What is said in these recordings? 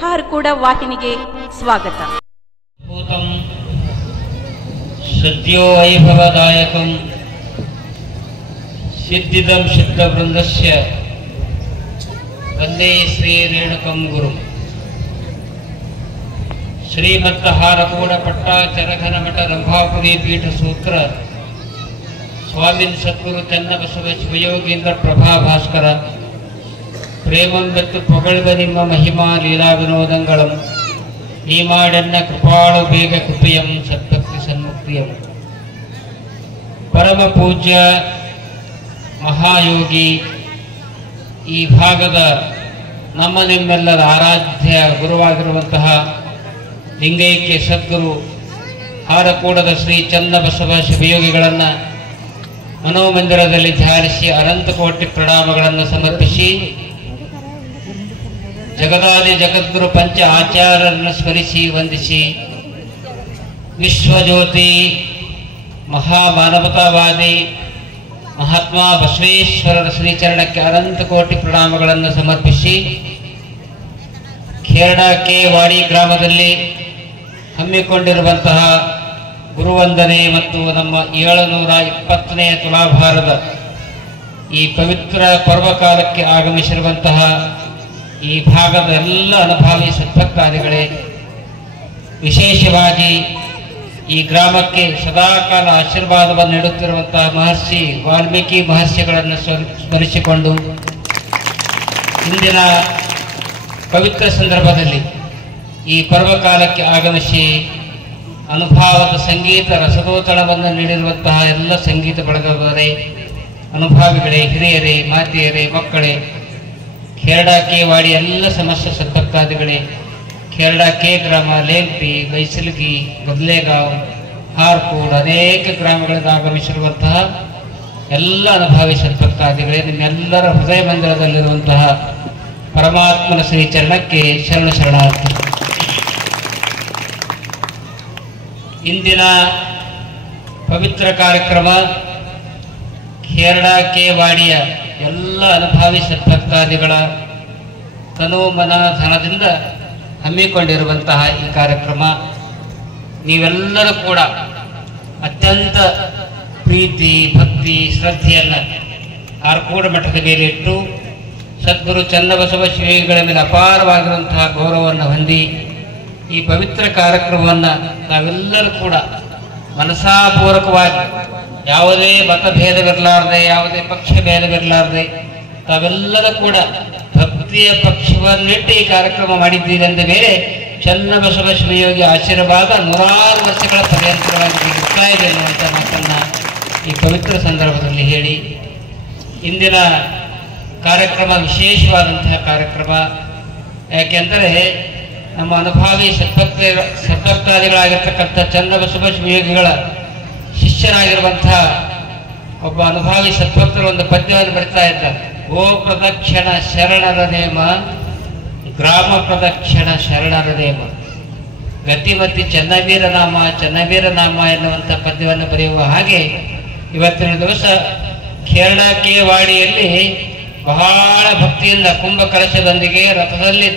ಹಾರಕೂಡ ವಾಹಿನಿಗೆ ಸ್ವಾಗತ. ಸದ್ಯೋ ವೈಭವದಾಯಕಂ ಸಿದ್ಧಿದಂ ಸಿದ್ಧವೃಂದಸ್ಯ ವಂದೇ ಶ್ರೀ ರೇಣುಕಂ ಗುರು. ಶ್ರೀಮತ್ ಹಾರಕೂಡ ಪಟ್ಟಾಚರಘನ ಮಠ ರಂಭಾಪುರಿ ಪೀಠ ಸೂತ್ರ ಸ್ವಾಮಿನ್ ಸದ್ಗುರು ಚನ್ನಬಸವ ಶಿವಯೋಗೀಂದ್ರ ಪ್ರಭಾ ಭಾಸ್ಕರ ಪ್ರೇಮಂ ಬೆತ್ತು ಪೊಗಳುವ ನಿಮ್ಮ ಮಹಿಮಾ ಲೀಲಾ ವಿನೋದಂಗಳಂ ನೀ ಮಾಡೆನ್ನ ಕೃಪಾಳು ಬೇಗ ಕೃಪೆಯಂ ಸದ್ಭಕ್ತಿ ಸನ್ಮುಕ್ತಿಯಂ. ಪರಮ ಪೂಜ್ಯ ಮಹಾಯೋಗಿ ಈ ಭಾಗದ ನಮ್ಮ ನಿಮ್ಮೆಲ್ಲರ ಆರಾಧ್ಯ ಗುರುವಾಗಿರುವಂತಹ ಲಿಂಗೈಕ್ಯ ಸದ್ಗುರು ಹಾರಕೂಡದ ಶ್ರೀ ಚನ್ನಬಸವ ಶಿವಯೋಗಿಗಳನ್ನು ಮನೋಮಂದಿರದಲ್ಲಿ ಧ್ಯಾನಿಸಿ ಅನಂತಕೋಟಿ ಪ್ರಣಾಮಗಳನ್ನು ಸಮರ್ಪಿಸಿ ಜಗದಾದಿ ಜಗದ್ಗುರು ಪಂಚ ಆಚಾರ್ಯರನ್ನು ಸ್ಮರಿಸಿ ವಂದಿಸಿ ವಿಶ್ವಜ್ಯೋತಿ ಮಹಾಮಾನವತಾವಾದಿ ಮಹಾತ್ಮ ಬಸವೇಶ್ವರರ ಶ್ರೀಚರಣಕ್ಕೆ ಅನಂತಕೋಟಿ ಪ್ರಣಾಮಗಳನ್ನು ಸಮರ್ಪಿಸಿ ಖೇರಡ ಕೆ ವಾಡಿ ಗ್ರಾಮದಲ್ಲಿ ಹಮ್ಮಿಕೊಂಡಿರುವಂತಹ ಗುರುವಂದನೆ ಮತ್ತು ನಮ್ಮ 720ನೇ ತುಲಾಭಾರದ ಈ ಪವಿತ್ರ ಪರ್ವಕಾಲಕ್ಕೆ ಆಗಮಿಸಿರುವಂತಹ ಈ ಭಾಗದ ಎಲ್ಲ ಅನುಭಾವಿ ಸದ್ಭಕ್ತಾದಿಗಳೇ, ವಿಶೇಷವಾಗಿ ಈ ಗ್ರಾಮಕ್ಕೆ ಸದಾಕಾಲ ಆಶೀರ್ವಾದವನ್ನು ನೀಡುತ್ತಿರುವಂತಹ ಮಹರ್ಷಿ ವಾಲ್ಮೀಕಿ ಮಹರ್ಷಿಗಳನ್ನು ಸ್ಮರಿಸಿಕೊಂಡು ಇಂದಿನ ಪವಿತ್ರ ಸಂದರ್ಭದಲ್ಲಿ ಈ ಪರ್ವಕಾಲಕ್ಕೆ ಆಗಮಿಸಿ ಅನುಭಾವದ ಸಂಗೀತ ರಸದೋತಳವನ್ನು ನೀಡಿರುವಂತಹ ಎಲ್ಲ ಸಂಗೀತ ಬಳಗದವರೇ, ಅನುಭಾವಿಗಳೇ, ಹಿರಿಯರೇ, ಮಾತೆಯರೇ, ಮಕ್ಕಳೇ, ಖೇರಡ ಕೆ ವಾಡಿ ಎಲ್ಲ ಸಮಸ್ತ ಸದ್ಭಕ್ತಾದಿಗಳೇ, ಖೇರಡ ಕೆ ಗ್ರಾಮ, ಲೇಲ್ಪಿ, ಬೈಸಲಗಿ, ಬದಲೇಗಾಂವ್, ಹಾರ್ಕೂಡ್ ಅನೇಕ ಗ್ರಾಮಗಳಿಂದ ಆಗಮಿಸಿರುವಂತಹ ಎಲ್ಲ ಅನುಭಾವಿ ಸದ್ಭಕ್ತಾದಿಗಳೇ, ನಿಮ್ಮೆಲ್ಲರ ಹೃದಯ ಮಂದಿರದಲ್ಲಿರುವಂತಹ ಪರಮಾತ್ಮನ ಶ್ರೀಚರಣಕ್ಕೆ ಶರಣಾರ್ಥಿ. ಇಂದಿನ ಪವಿತ್ರ ಕಾರ್ಯಕ್ರಮ ಖೇರಡ ಕೆ ವಾಡಿಯ ಎಲ್ಲ ಅನುಭಾವಿ ಸದ್ಭಕ್ತಾದಿಗಳ ತನು ಮನ ಧನದಿಂದ ಹಮ್ಮಿಕೊಂಡಿರುವಂತಹ ಈ ಕಾರ್ಯಕ್ರಮ ನೀವೆಲ್ಲರೂ ಕೂಡ ಅತ್ಯಂತ ಪ್ರೀತಿ, ಭಕ್ತಿ, ಶ್ರದ್ಧೆಯನ್ನು ಹಾರಕೂಡ ಮಠದ ಮೇಲೆ ಇಟ್ಟು ಸದ್ಗುರು ಚನ್ನಬಸವ ಶಿವಯೋಗಿಗಳ ಮೇಲೆ ಅಪಾರವಾಗಿರುವಂತಹ ಗೌರವವನ್ನು ಹೊಂದಿ ಈ ಪವಿತ್ರ ಕಾರ್ಯಕ್ರಮವನ್ನು ನಾವೆಲ್ಲರೂ ಕೂಡ ಮನಸಾಪೂರ್ವಕವಾಗಿ ಯಾವುದೇ ಮತಭೇದವಿರಲಾರದೆ, ಯಾವುದೇ ಪಕ್ಷ ಭೇದವಿರಲಾರದೆ ತಾವೆಲ್ಲರೂ ಕೂಡ ಭಕ್ತಿಯ ಪಕ್ಷವನ್ನಿಟ್ಟು ಈ ಕಾರ್ಯಕ್ರಮ ಮಾಡಿದ್ದೀರಿ ಅಂದ ಮೇಲೆ ಚನ್ನಬಸವ ಶಿವಯೋಗಿ ಆಶೀರ್ವಾದ 100 ವರ್ಷಗಳ ಪರ್ಯಂತರವಾಗಿ ಇರ್ತಾ ಇದೆ ಅನ್ನುವಂಥ ಮಾತನ್ನು ಈ ಪವಿತ್ರ ಸಂದರ್ಭದಲ್ಲಿ ಹೇಳಿ, ಇಂದಿನ ಕಾರ್ಯಕ್ರಮ ವಿಶೇಷವಾದಂತಹ ಕಾರ್ಯಕ್ರಮ. ಯಾಕೆಂದರೆ ನಮ್ಮ ಅನುಭಾವಿ ಸದ್ಭಕ್ತಾದಿಗಳಾಗಿರ್ತಕ್ಕಂಥ ಚನ್ನಬಸವ ಶಿವಯೋಗಿಗಳ ಶಿಷ್ಯರಾಗಿರುವಂತಹ ಒಬ್ಬ ಅನುಭಾವಿ ಸದ್ಭಕ್ತರು ಒಂದು ಪದ್ಯವನ್ನು ಬರಿತಾ ಇದ್ದಾರೆ. ಗೋ ಪ್ರದಕ್ಷಿಣ ಶರಣರ ನೇಮ, ಗ್ರಾಮ ಪ್ರದಕ್ಷಿಣ ಶರಣರ ನೇಮ, ಗತಿಮತಿ ಚನ್ನವೀರ ನಾಮ, ಚನ್ನವೀರ ನಾಮ ಎನ್ನುವಂಥ ಪದ್ಯವನ್ನು ಬರೆಯುವ ಹಾಗೆ ಇವತ್ತಿನ ದಿವಸ ಖೇರಡ ಕೆ ವಾಡಿಯಲ್ಲಿ ಬಹಳ ಭಕ್ತಿಯಿಂದ ಕುಂಭ ಕಲಶದೊಂದಿಗೆ, ರಥದಲ್ಲಿ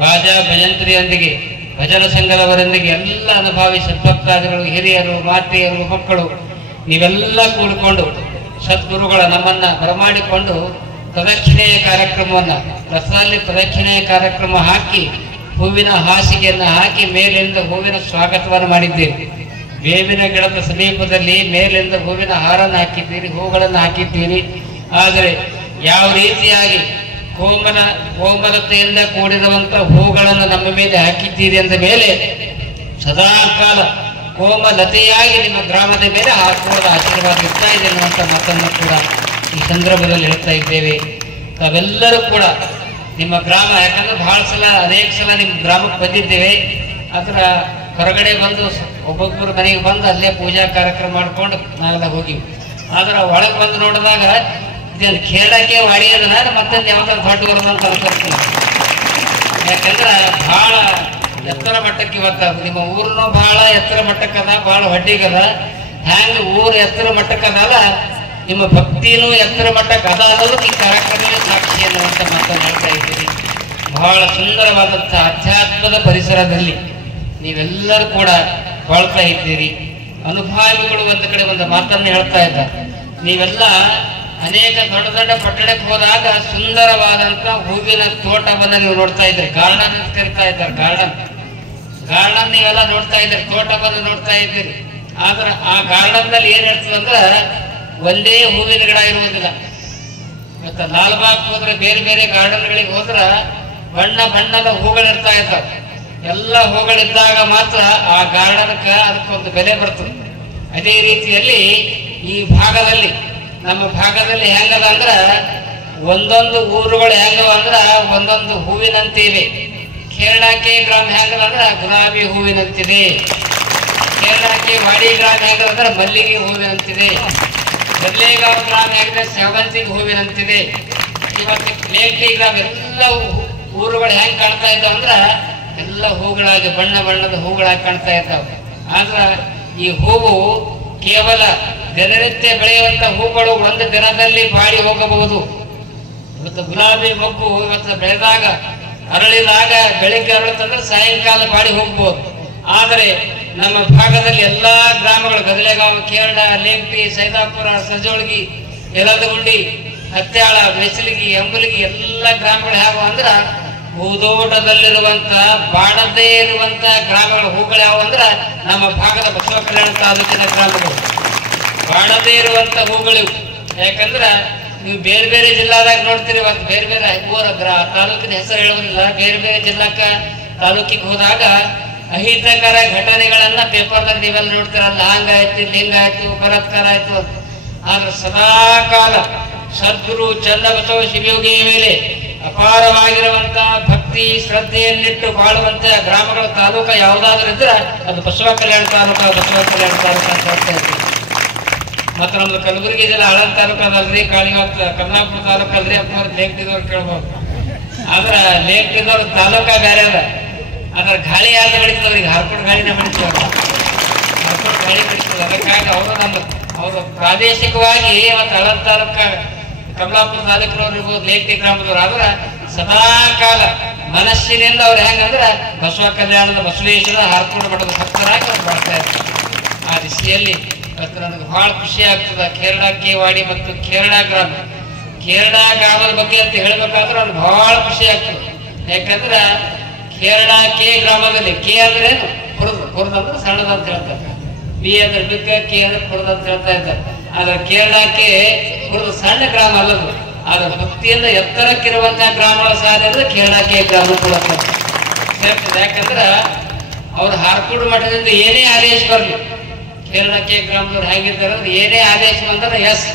ಬಾಜಾ ಭಜಂತ್ರಿಯೊಂದಿಗೆ, ಭಜನ ಸಂಘದವರೊಂದಿಗೆ ಎಲ್ಲ ಅನುಭಾವಿ ಸದ್ಭಕ್ತಾದಿಗಳು, ಹಿರಿಯರು, ಮಾತೆಯರು, ಮಕ್ಕಳು ನೀವೆಲ್ಲ ಕೂಡಿಕೊಂಡು ಸದ್ಗುರುಗಳ ನಮ್ಮನ್ನ ಬರಮಾಡಿಕೊಂಡು ಪ್ರದಕ್ಷಿಣೆಯ ಕಾರ್ಯಕ್ರಮವನ್ನು, ರಥದಲ್ಲಿ ಪ್ರದಕ್ಷಿಣೆಯ ಕಾರ್ಯಕ್ರಮ ಹಾಕಿ ಹೂವಿನ ಹಾಸಿಗೆಯನ್ನು ಹಾಕಿ ಮೇಲಿಂದ ಹೂವಿನ ಸ್ವಾಗತವನ್ನು ಮಾಡಿದ್ದೀರಿ. ಬೇವಿನ ಗಿಡದ ಸಮೀಪದಲ್ಲಿ ಮೇಲಿಂದ ಹೂವಿನ ಹಾರನ್ನು ಹಾಕಿದ್ದೀರಿ, ಹೂಗಳನ್ನು ಹಾಕಿದ್ದೀರಿ. ಆದರೆ ಯಾವ ರೀತಿಯಾಗಿ ಕೋಮಲತೆಯಿಂದ ಕೂಡಿರುವಂಥ ಹೂಗಳನ್ನು ನಮ್ಮ ಮೇಲೆ ಹಾಕಿದ್ದೀರಿ ಅಂದ ಮೇಲೆ ಸದಾಕಾಲ ಕೋಮಲತೆಯಾಗಿ ನಿಮ್ಮ ಗ್ರಾಮದ ಮೇಲೆ ಹಾಕುವುದ ಆಶೀರ್ವಾದ ಇರ್ತಾ ಇದೆ ಅನ್ನುವಂಥ ಮಾತನ್ನು ಕೂಡ ಈ ಸಂದರ್ಭದಲ್ಲಿ ಹೇಳ್ತಾ ಇದ್ದೇವೆ. ತಾವೆಲ್ಲರೂ ಕೂಡ ನಿಮ್ಮ ಗ್ರಾಮ, ಯಾಕಂದ್ರೆ ಅನೇಕ ಸಲ ನಿಮ್ಮ ಗ್ರಾಮಕ್ಕೆ ಬಂದಿದ್ದೇವೆ, ಅದರ ಹೊರಗಡೆ ಬಂದು ಒಬ್ಬೊಬ್ಬರು ಮನೆಗೆ ಬಂದು ಅಲ್ಲೇ ಪೂಜಾ ಕಾರ್ಯಕ್ರಮ ಮಾಡ್ಕೊಂಡು ನಾವೆಲ್ಲ ಹೋಗಿವಿ. ಆದ್ರೆ ಒಳಗೆ ಬಂದು ನೋಡಿದಾಗ ಇದನ್ನು ಖೇರಡ ಕೆ ವಾಡಿ ಅದನ್ನ ಮತ್ತೊಂದು ಯಾವ್ದಾದ್ರು ದೊಡ್ಡ ಬರೋದಂತ ಅನ್ಕೊಳ್ತೀನಿ. ಯಾಕಂದ್ರೆ ಬಹಳ ಎತ್ತರ ಮಟ್ಟಕ್ಕೆ ಇವತ್ತ ನಿಮ್ಮ ಊರನ್ನು ಬಹಳ ಎತ್ತರ ಮಟ್ಟಕ್ಕದ, ಬಹಳ ಹೊಡ್ಡಿಗದ. ಹ್ಯಾಂಗ ಊರು ಎತ್ತರ ಮಟ್ಟಕ್ಕದಲ್ಲ, ನಿಮ್ಮ ಭಕ್ತಿನೂ ಎತ್ತರ ಮಟ್ಟಕ್ಕೆ ಅದ ಅನ್ನೋದು ಈ ಕಾರ್ಯಕ್ರಮ ಸಾಕ್ಷಿ ಅನ್ನುವಂಥ ಮಾತನ್ನು ಹೇಳ್ತಾ ಇದ್ದೀರಿ. ಬಹಳ ಸುಂದರವಾದಂತಹ ಅಧ್ಯಾತ್ಮದ ಪರಿಸರದಲ್ಲಿ ನೀವೆಲ್ಲರೂ ಕೂಡ ಬಾಳ್ತಾ ಇದ್ದೀರಿ. ಅನುಭಾವಿಗಳು ಒಂದು ಕಡೆ ಒಂದು ಮಾತನ್ನು ಹೇಳ್ತಾ ಇದ್ದಾರೆ. ನೀವೆಲ್ಲ ಅನೇಕ ದೊಡ್ಡ ದೊಡ್ಡ ಪಟ್ಟಣಕ್ಕೆ ಹೋದಾಗ ಸುಂದರವಾದಂತ ಹೂವಿನ ತೋಟವನ್ನು ನೀವು ನೋಡ್ತಾ ಇದ್ರಿ. ಗಾರ್ಡನ್ ಅಂತ ಕರಿತಾ ಇದ್ದಾರೆ. ಗಾರ್ಡನ್ ನೀವೆಲ್ಲ ನೋಡ್ತಾ ಇದ್ದೀರಿ, ತೋಟವನ್ನು ನೋಡ್ತಾ ಇದ್ದೀರಿ. ಆದ್ರೆ ಆ ಗಾರ್ಡನ್ ನಲ್ಲಿ ಏನ್ ಹೇಳ್ತದೆ ಅಂದ್ರೆ ಒಂದೇ ಹೂವಿನ ಗಿಡ ಇರುವುದಿಲ್ಲ. ಮತ್ತೆ ಲಾಲ್ಬಾಗ್ ಹೋದ್ರೆ ಬೇರೆ ಬೇರೆ ಗಾರ್ಡನ್ಗಳಿಗೆ ಹೋದ್ರ ಬಣ್ಣ ಬಣ್ಣದ ಹೂಗಳಿರ್ತಾ ಇದ್ದಾವೆ. ಎಲ್ಲ ಹೂಗಳಿದ್ದಾಗ ಮಾತ್ರ ಆ ಗಾರ್ಡನ್ಕ ಅದಕ್ಕೊಂದು ಬೆಲೆ ಬರ್ತದೆ. ಅದೇ ರೀತಿಯಲ್ಲಿ ಈ ಭಾಗದಲ್ಲಿ ನಮ್ಮ ಭಾಗದಲ್ಲಿ ಹೆಂಗದ ಅಂದ್ರ ಒಂದೊಂದು ಊರುಗಳು ಹೆಂಗವ ಅಂದ್ರ ಒಂದೊಂದು ಹೂವಿನಂತಿವೆ. ಕೇರಳಕ್ಕೆ ಗ್ರಾಮ ಹೆಂಗದ ಅಂದ್ರ ಗುಲಾಬಿ ಹೂವಿನಂತಿದೆ. ಕೇರಳಕ್ಕೆ ವಾಡಿ ಗ್ರಾಮ ಹೆಂಗದ ಅಂದ್ರ ಮಲ್ಲಿಗೆ ಹೂವಿನಂತಿದೆ. ಗರ್ಲೇಗಾಂವ್ ಗ್ರಾಮ ಹೆಂಗದ ಸೇವಂತಿಗೆ ಹೂವಿನಂತಿದೆ. ಇವತ್ತು ಲೇಟಿ ಗ್ರಾಮ ಎಲ್ಲ ಊರುಗಳು ಹೆಂಗ್ ಕಾಣ್ತಾ ಇದ್ದಾವ ಅಂದ್ರ ಎಲ್ಲ ಹೂಗಳಾಗಿ ಬಣ್ಣ ಬಣ್ಣದ ಹೂಗಳಾಗಿ ಕಾಣ್ತಾ ಇದ್ದಾವೆ. ಆದ್ರ ಈ ಹೂವು ಕೇವಲ ದಿನನಿತ್ಯ ಬೆಳೆಯುವಂತ ಹೂಗಳು ಒಂದು ದಿನದಲ್ಲಿ ಬಾಡಿ ಹೋಗಬಹುದು. ಇವತ್ತು ಗುಲಾಬಿ ಮೊಗ್ಗು ಇವತ್ತು ಬೆಳೆದಾಗ ಅರಳಿದಾಗ ಬೆಳಿಗ್ಗೆ ಅರಳುತ್ತಂದ್ರೆ ಸಾಯಂಕಾಲ ಬಾಡಿ ಹೋಗ್ಬೋದು. ಆದರೆ ನಮ್ಮ ಭಾಗದಲ್ಲಿ ಎಲ್ಲಾ ಗ್ರಾಮಗಳು ಗದಲೆಗಾಂವ್, ಕೇರಳ, ಲೇಂಟಿ, ಸೈದಾಪುರ, ಸಜೋಳ್ಗಿ, ಯಲದಗುಂಡಿ, ಹತ್ಯಾಳ, ಬೆಸಲಿಗಿ, ಅಂಬಲಿಗಿ ಎಲ್ಲ ಗ್ರಾಮಗಳು ಯಾವ ಅಂದ್ರ ಹೂದೋಟದಲ್ಲಿರುವಂತ ಬಾಡದೇ ಇರುವಂತ ಗ್ರಾಮಗಳ ಹೂಗಳು ಯಾವ ಅಂದ್ರ ನಮ್ಮ ಭಾಗದ ಬಸವ ಕಲ್ಯಾಣ ತಾಲೂಕಿನ ಗ್ರಾಮಗಳು. ಬಾಡದೇ ಇರುವಂತ ಹೂಗಳು. ಯಾಕಂದ್ರ ನೀವು ಬೇರೆ ಬೇರೆ ಜಿಲ್ಲಾದಾಗ ನೋಡ್ತೀರಿ. ಇವತ್ತು ಬೇರೆ ಬೇರೆ ತಾಲೂಕಿನ ಹೆಸರು ಹೇಳೋದಿಲ್ಲ. ಬೇರೆ ಬೇರೆ ಜಿಲ್ಲಾಕ ತಾಲೂಕಿಗೆ ಹೋದಾಗ ಅಹಿತಕರ ಘಟನೆಗಳನ್ನ ಪೇಪರ್ದಾಗ ನೀವೆಲ್ಲ ನೋಡ್ತೀರಲ್ಲ. ಹಂಗಾಯ್ತು, ಇಲ್ಲಿ ಹಿಂಗಾಯ್ತು, ಬಲಾತ್ಕಾರ ಆಯ್ತು. ಆದ್ರೆ ಸದಾ ಕಾಲ ಸದ್ಗುರು ಚನ್ನಬಸವ ಶಿವಯೋಗಿಯ ಮೇಲೆ ಅಪಾರವಾಗಿರುವಂತ ಭಕ್ತಿ ಶ್ರದ್ಧೆಯನ್ನಿಟ್ಟು ಬಾಳುವಂತ ಗ್ರಾಮಗಳ ತಾಲೂಕ ಯಾವುದಾದ್ರೂ ಇದ್ರೆ ಅದು ಬಸವ ಕಲ್ಯಾಣ ತಾಲೂಕ, ಬಸವ ಕಲ್ಯಾಣ ತಾಲೂಕ ಅಂತ ಹೇಳ್ತಾ ಇದ್ದೀವಿ. ಮತ್ತೆ ನಮ್ದು ಕಲಬುರಗಿ ಜಿಲ್ಲೆ ಆಳಂದ ತಾಲೂಕು ಅದಲ್ರಿ, ಕಾಳಿಗಾತ್ ಕಮಲಾಪುರ ತಾಲೂಕು ಅಲ್ರಿ. ಅಪ್ಪ ಲೇಖಿದವ್ರು ಕೇಳ್ಬೋದು. ಆದ್ರ ಲೇಖಿದವ್ರ ತಾಲೂಕ ಬೇರೆ ಅದ. ಅದ್ರ ಗಾಳಿ ಯಾವ್ದು ಬೆಳೀತದ್ರಿಗೆ ಹಾರ್ಕೋಟ್ ಗಾಳಿನ ಬೆಳಿತೀವ. ಹಾರ್ಕೋಟ್ ಗಾಳಿ ಬೆಳೀತದ. ಅದಕ್ಕಾಗಿ ಅವರು ಪ್ರಾದೇಶಿಕವಾಗಿ ಮತ್ತು ಆಳಂದ ತಾಲೂಕ ಕಮಲಾಪುರ ತಾಲೂಕಿನವ್ರು ಇರ್ಬೋದು, ಲೇಖಿ ಗ್ರಾಮದವ್ರು. ಆದ್ರ ಸದಾ ಕಾಲ ಮನಸ್ಸಿನಿಂದ ಅವ್ರು ಹೆಂಗಂದ್ರ ಬಸವ ಕಲ್ಯಾಣದ ಬಸವೇಶ್ವರ ಹಾರ್ಕೋಟ್ ಮಠದ ಭಕ್ತರಾಗಿ ಅವ್ರು ಮಾಡ್ತಾ ಇರ್ತಾರೆ. ಆ ದಿಶೆಯಲ್ಲಿ ಇವತ್ತು ನನಗೆ ಬಹಳ ಖುಷಿ ಆಗ್ತದ. ಕೇರಳ ಕೆ ವಾಡಿ ಮತ್ತು ಕೇರಳ ಗ್ರಾಮದ ಬಗ್ಗೆ ಅಂತ ಹೇಳ್ಬೇಕಾದ್ರೆ ಅವ್ರಿಗೆ ಬಹಳ ಖುಷಿ ಆಗ್ತದೆ. ಯಾಕಂದ್ರ ಕೇರಳ ಕೆ ಗ್ರಾಮದಲ್ಲಿ ಕೆ ಅಂದ್ರೆ ಕುರ್ದ ಅಂದ್ರೆ ಸಣ್ಣದ ಅಂತ ಹೇಳ್ತಾರೆ. ಬಿ ಅಂದ್ರೆ ಬಿಗ್ಗ, ಕೆ ಅಂದ್ರೆ ಕುರ್ದ ಅಂತ ಹೇಳ್ತಾ ಇದ್ದಾರೆ. ಆದ್ರೆ ಕೇರಳಕ್ಕೆ ಕುರ್ದ ಸಣ್ಣ ಗ್ರಾಮ ಅಲ್ಲದು. ಆದ್ರೆ ಭಕ್ತಿಯಿಂದ ಎತ್ತರಕ್ಕಿರುವಂತಹ ಗ್ರಾಮಗಳ ಸಾಧನೆ ಅಂದ್ರೆ ಕೇರಳ ಕೆ ಗ್ರಾಮ ಕೂಡ ಸೇರ್ತದೆ. ಯಾಕಂದ್ರ ಅವ್ರ ಹಾರ್ಕೋಡ್ ಮಠದಿಂದ ಏನೇ ಆದೇಶ ಬರ್ಲಿ, ಕೇರಳ ಕೆ ಗ್ರಾಮದವ್ರು ಹೇಗಿದ್ದಾರೆ ಅಂದ್ರೆ ಏನೇ ಆದೇಶ ಬಂದ್ರೆ ಎಸ್.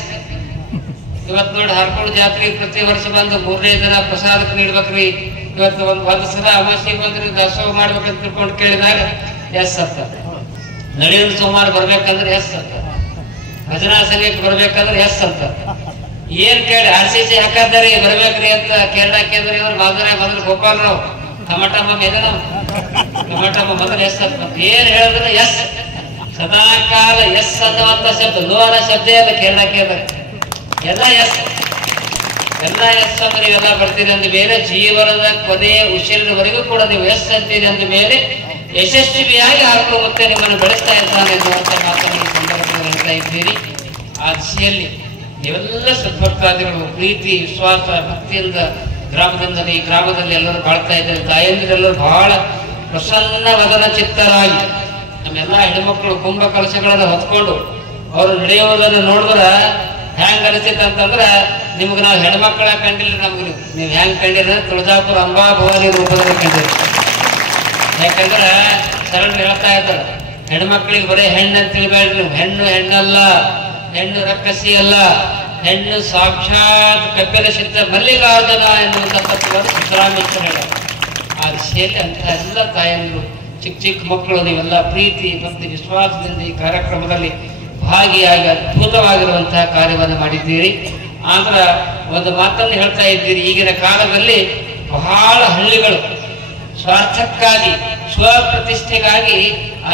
ಇವತ್ತು ನೋಡಿ ಹಾರ್ಕೋಡ್ ಜಾತ್ರೆಗೆ ಪ್ರತಿ ವರ್ಷ ಬಂದು 3ನೇ ದಿನ ಪ್ರಸಾದಕ್ಕೆ ನೀಡ್ಬೇಕ್ರಿ. ಇವತ್ತು ಒಂದು ಸಲ ಅಮಾವಾಸ್ಯೆಗೆ ಬಂದ್ರೆ ದಾಸೋಹ ಮಾಡ್ಬೇಕಂತ ತಿಳ್ಕೊಂಡು ಕೇಳಿದಾಗ ಎಸ್ ಅಂತ. ನಡೆಯುವ ಸೋಮವಾರ ಬರ್ಬೇಕಂದ್ರೆ ಎಸ್ ಅಂತ. ಭಜನಾ ಸಭೆಗೆ ಬರ್ಬೇಕಂದ್ರೆ ಎಸ್ ಅಂತ. ಏನ್ ಕೇಳಿ RCC ಹಾಕಾದಾರಿ ಬರ್ಬೇಕ್ರಿ ಅಂತ ಕೇರಳ ಕೇಂದ್ರ ಇವ್ರು ಮೊದಲು ಗೋಪಾಲರಾವ್ ಟಮಟಮ್ಮ ಮೇಲೆ ಟಮಟಮ್ಮ ಮೊದಲು ಎಸ್ ಅಂತ. ಏನ್ ಹೇಳಿದ್ರೆ ಎಸ್. ಸದಾ ಕಾಲ ಎಸ್ ಅನ್ನುವಂತ ಶಬ್ದ, ನೋ ಅನ್ನೋ ಶಬ್ದ ಅಲ್ಲ ಕೇರಳ ಕೇಂದ್ರ. ಎಲ್ಲ ಎಸ್ ಅಂದ್ರೆ ನೀವೆಲ್ಲ ಬರ್ತೀರಿ ಅಂದ ಮೇಲೆ ಜೀವನದ ಕೊನೆಯ ಉಸಿರಿನವರೆಗೂ ಕೂಡ ನೀವು ಎಸ್ ಅಂತೀರಿ ಅಂದ ಮೇಲೆ ಯಶಸ್ವಿಯಾಗಿ ಹಾಕುವ ಮತ್ತೆ ನಿಮ್ಮನ್ನು ಬೆಳೆಸ್ತಾ ಇರ್ತಾನೆ ಎನ್ನುವಂತ ಮಾತನ್ನು ಈ ಸಂದರ್ಭದಲ್ಲಿ ಹೇಳ್ತಾ ಇದ್ದೀರಿ. ಆ ದಿಶೆಯಲ್ಲಿ ನೀವೆಲ್ಲ ಸದ್ಭಕ್ತಾದಿಗಳು ಪ್ರೀತಿ ವಿಶ್ವಾಸ ಭಕ್ತಿಯಿಂದ ಗ್ರಾಮದಿಂದ ಈ ಗ್ರಾಮದಲ್ಲಿ ಎಲ್ಲರೂ ಬಾಳ್ತಾ ಇದ್ದಾರೆ. ತಾಯಂದಿರೆಲ್ಲರೂ ಬಹಳ ಪ್ರಸನ್ನ ವದನ ಚಿತ್ತರಾಗಿ ನಮ್ಮೆಲ್ಲ ಹೆಣ್ಮಕ್ಳು ಕುಂಭ ಕಲಶಗಳನ್ನ ಹೊತ್ಕೊಂಡು ಅವರು ನಡೆಯುವುದನ್ನು ನೋಡಿದ್ರ ಹೆಂಗ್ ಅನಿಸ್ತೈತೆ ಅಂತಂದ್ರ ನಿಮ್ಗೆ ನಾವು ಹೆಣ್ಮಕ್ಳ ಕಂಡಿಲ್ಲ. ನಮ್ಗೆ ನೀವು ಹೆಂಗ್ ಕಂಡಿರ ತುಳಜಾಪುರ ಅಂಬಾ ಭವಾನಿ ರೂಪದಲ್ಲಿ ಕಂಡಿರಿ. ಯಾಕಂದ್ರ ಶರಣರು ಹೇಳ್ತಾ ಇದ್ದಾರೆ, ಹೆಣ್ಮಕ್ಳಿಗೆ ಬರೀ ಹೆಣ್ಣು ಅಂತ ತಿಳ್ಬೇಡ್ರಿ ನೀವು. ಹೆಣ್ಣು ಹೆಣ್ಣಲ್ಲ, ಹೆಣ್ಣು ರಕ್ಕಸಿ ಅಲ್ಲ, ಹೆಣ್ಣು ಸಾಕ್ಷಾತ್ ಕಪಿಲ ಸಿದ್ಧ ಮಲ್ಲಿಕಾರ್ಜುನ ಎನ್ನುವಂತ ತತ್ವವನ್ನು ಸಿದ್ದರಾಮೇಶ್ವರ ಹೇಳ. ಆ ದಿಶೆಯಲ್ಲಿ ಅಂತ ಎಲ್ಲ ತಾಯಂದ್ರು ಚಿಕ್ಕ ಮಕ್ಕಳು ನೀವೆಲ್ಲ ಪ್ರೀತಿ ಮತ್ತು ವಿಶ್ವಾಸದಿಂದ ಈ ಕಾರ್ಯಕ್ರಮದಲ್ಲಿ ಭಾಗಿಯಾಗಿ ಅದ್ಭುತವಾಗಿರುವಂತಹ ಕಾರ್ಯವನ್ನು ಮಾಡಿದ್ದೀರಿ. ಆದ್ರ ಒಂದು ಮಾತನ್ನು ಹೇಳ್ತಾ ಇದ್ದೀರಿ, ಈಗಿನ ಕಾಲದಲ್ಲಿ ಬಹಳ ಹಳ್ಳಿಗಳು ಸ್ವಾರ್ಥಕ್ಕಾಗಿ ಸ್ವಪ್ರತಿಷ್ಠೆಗಾಗಿ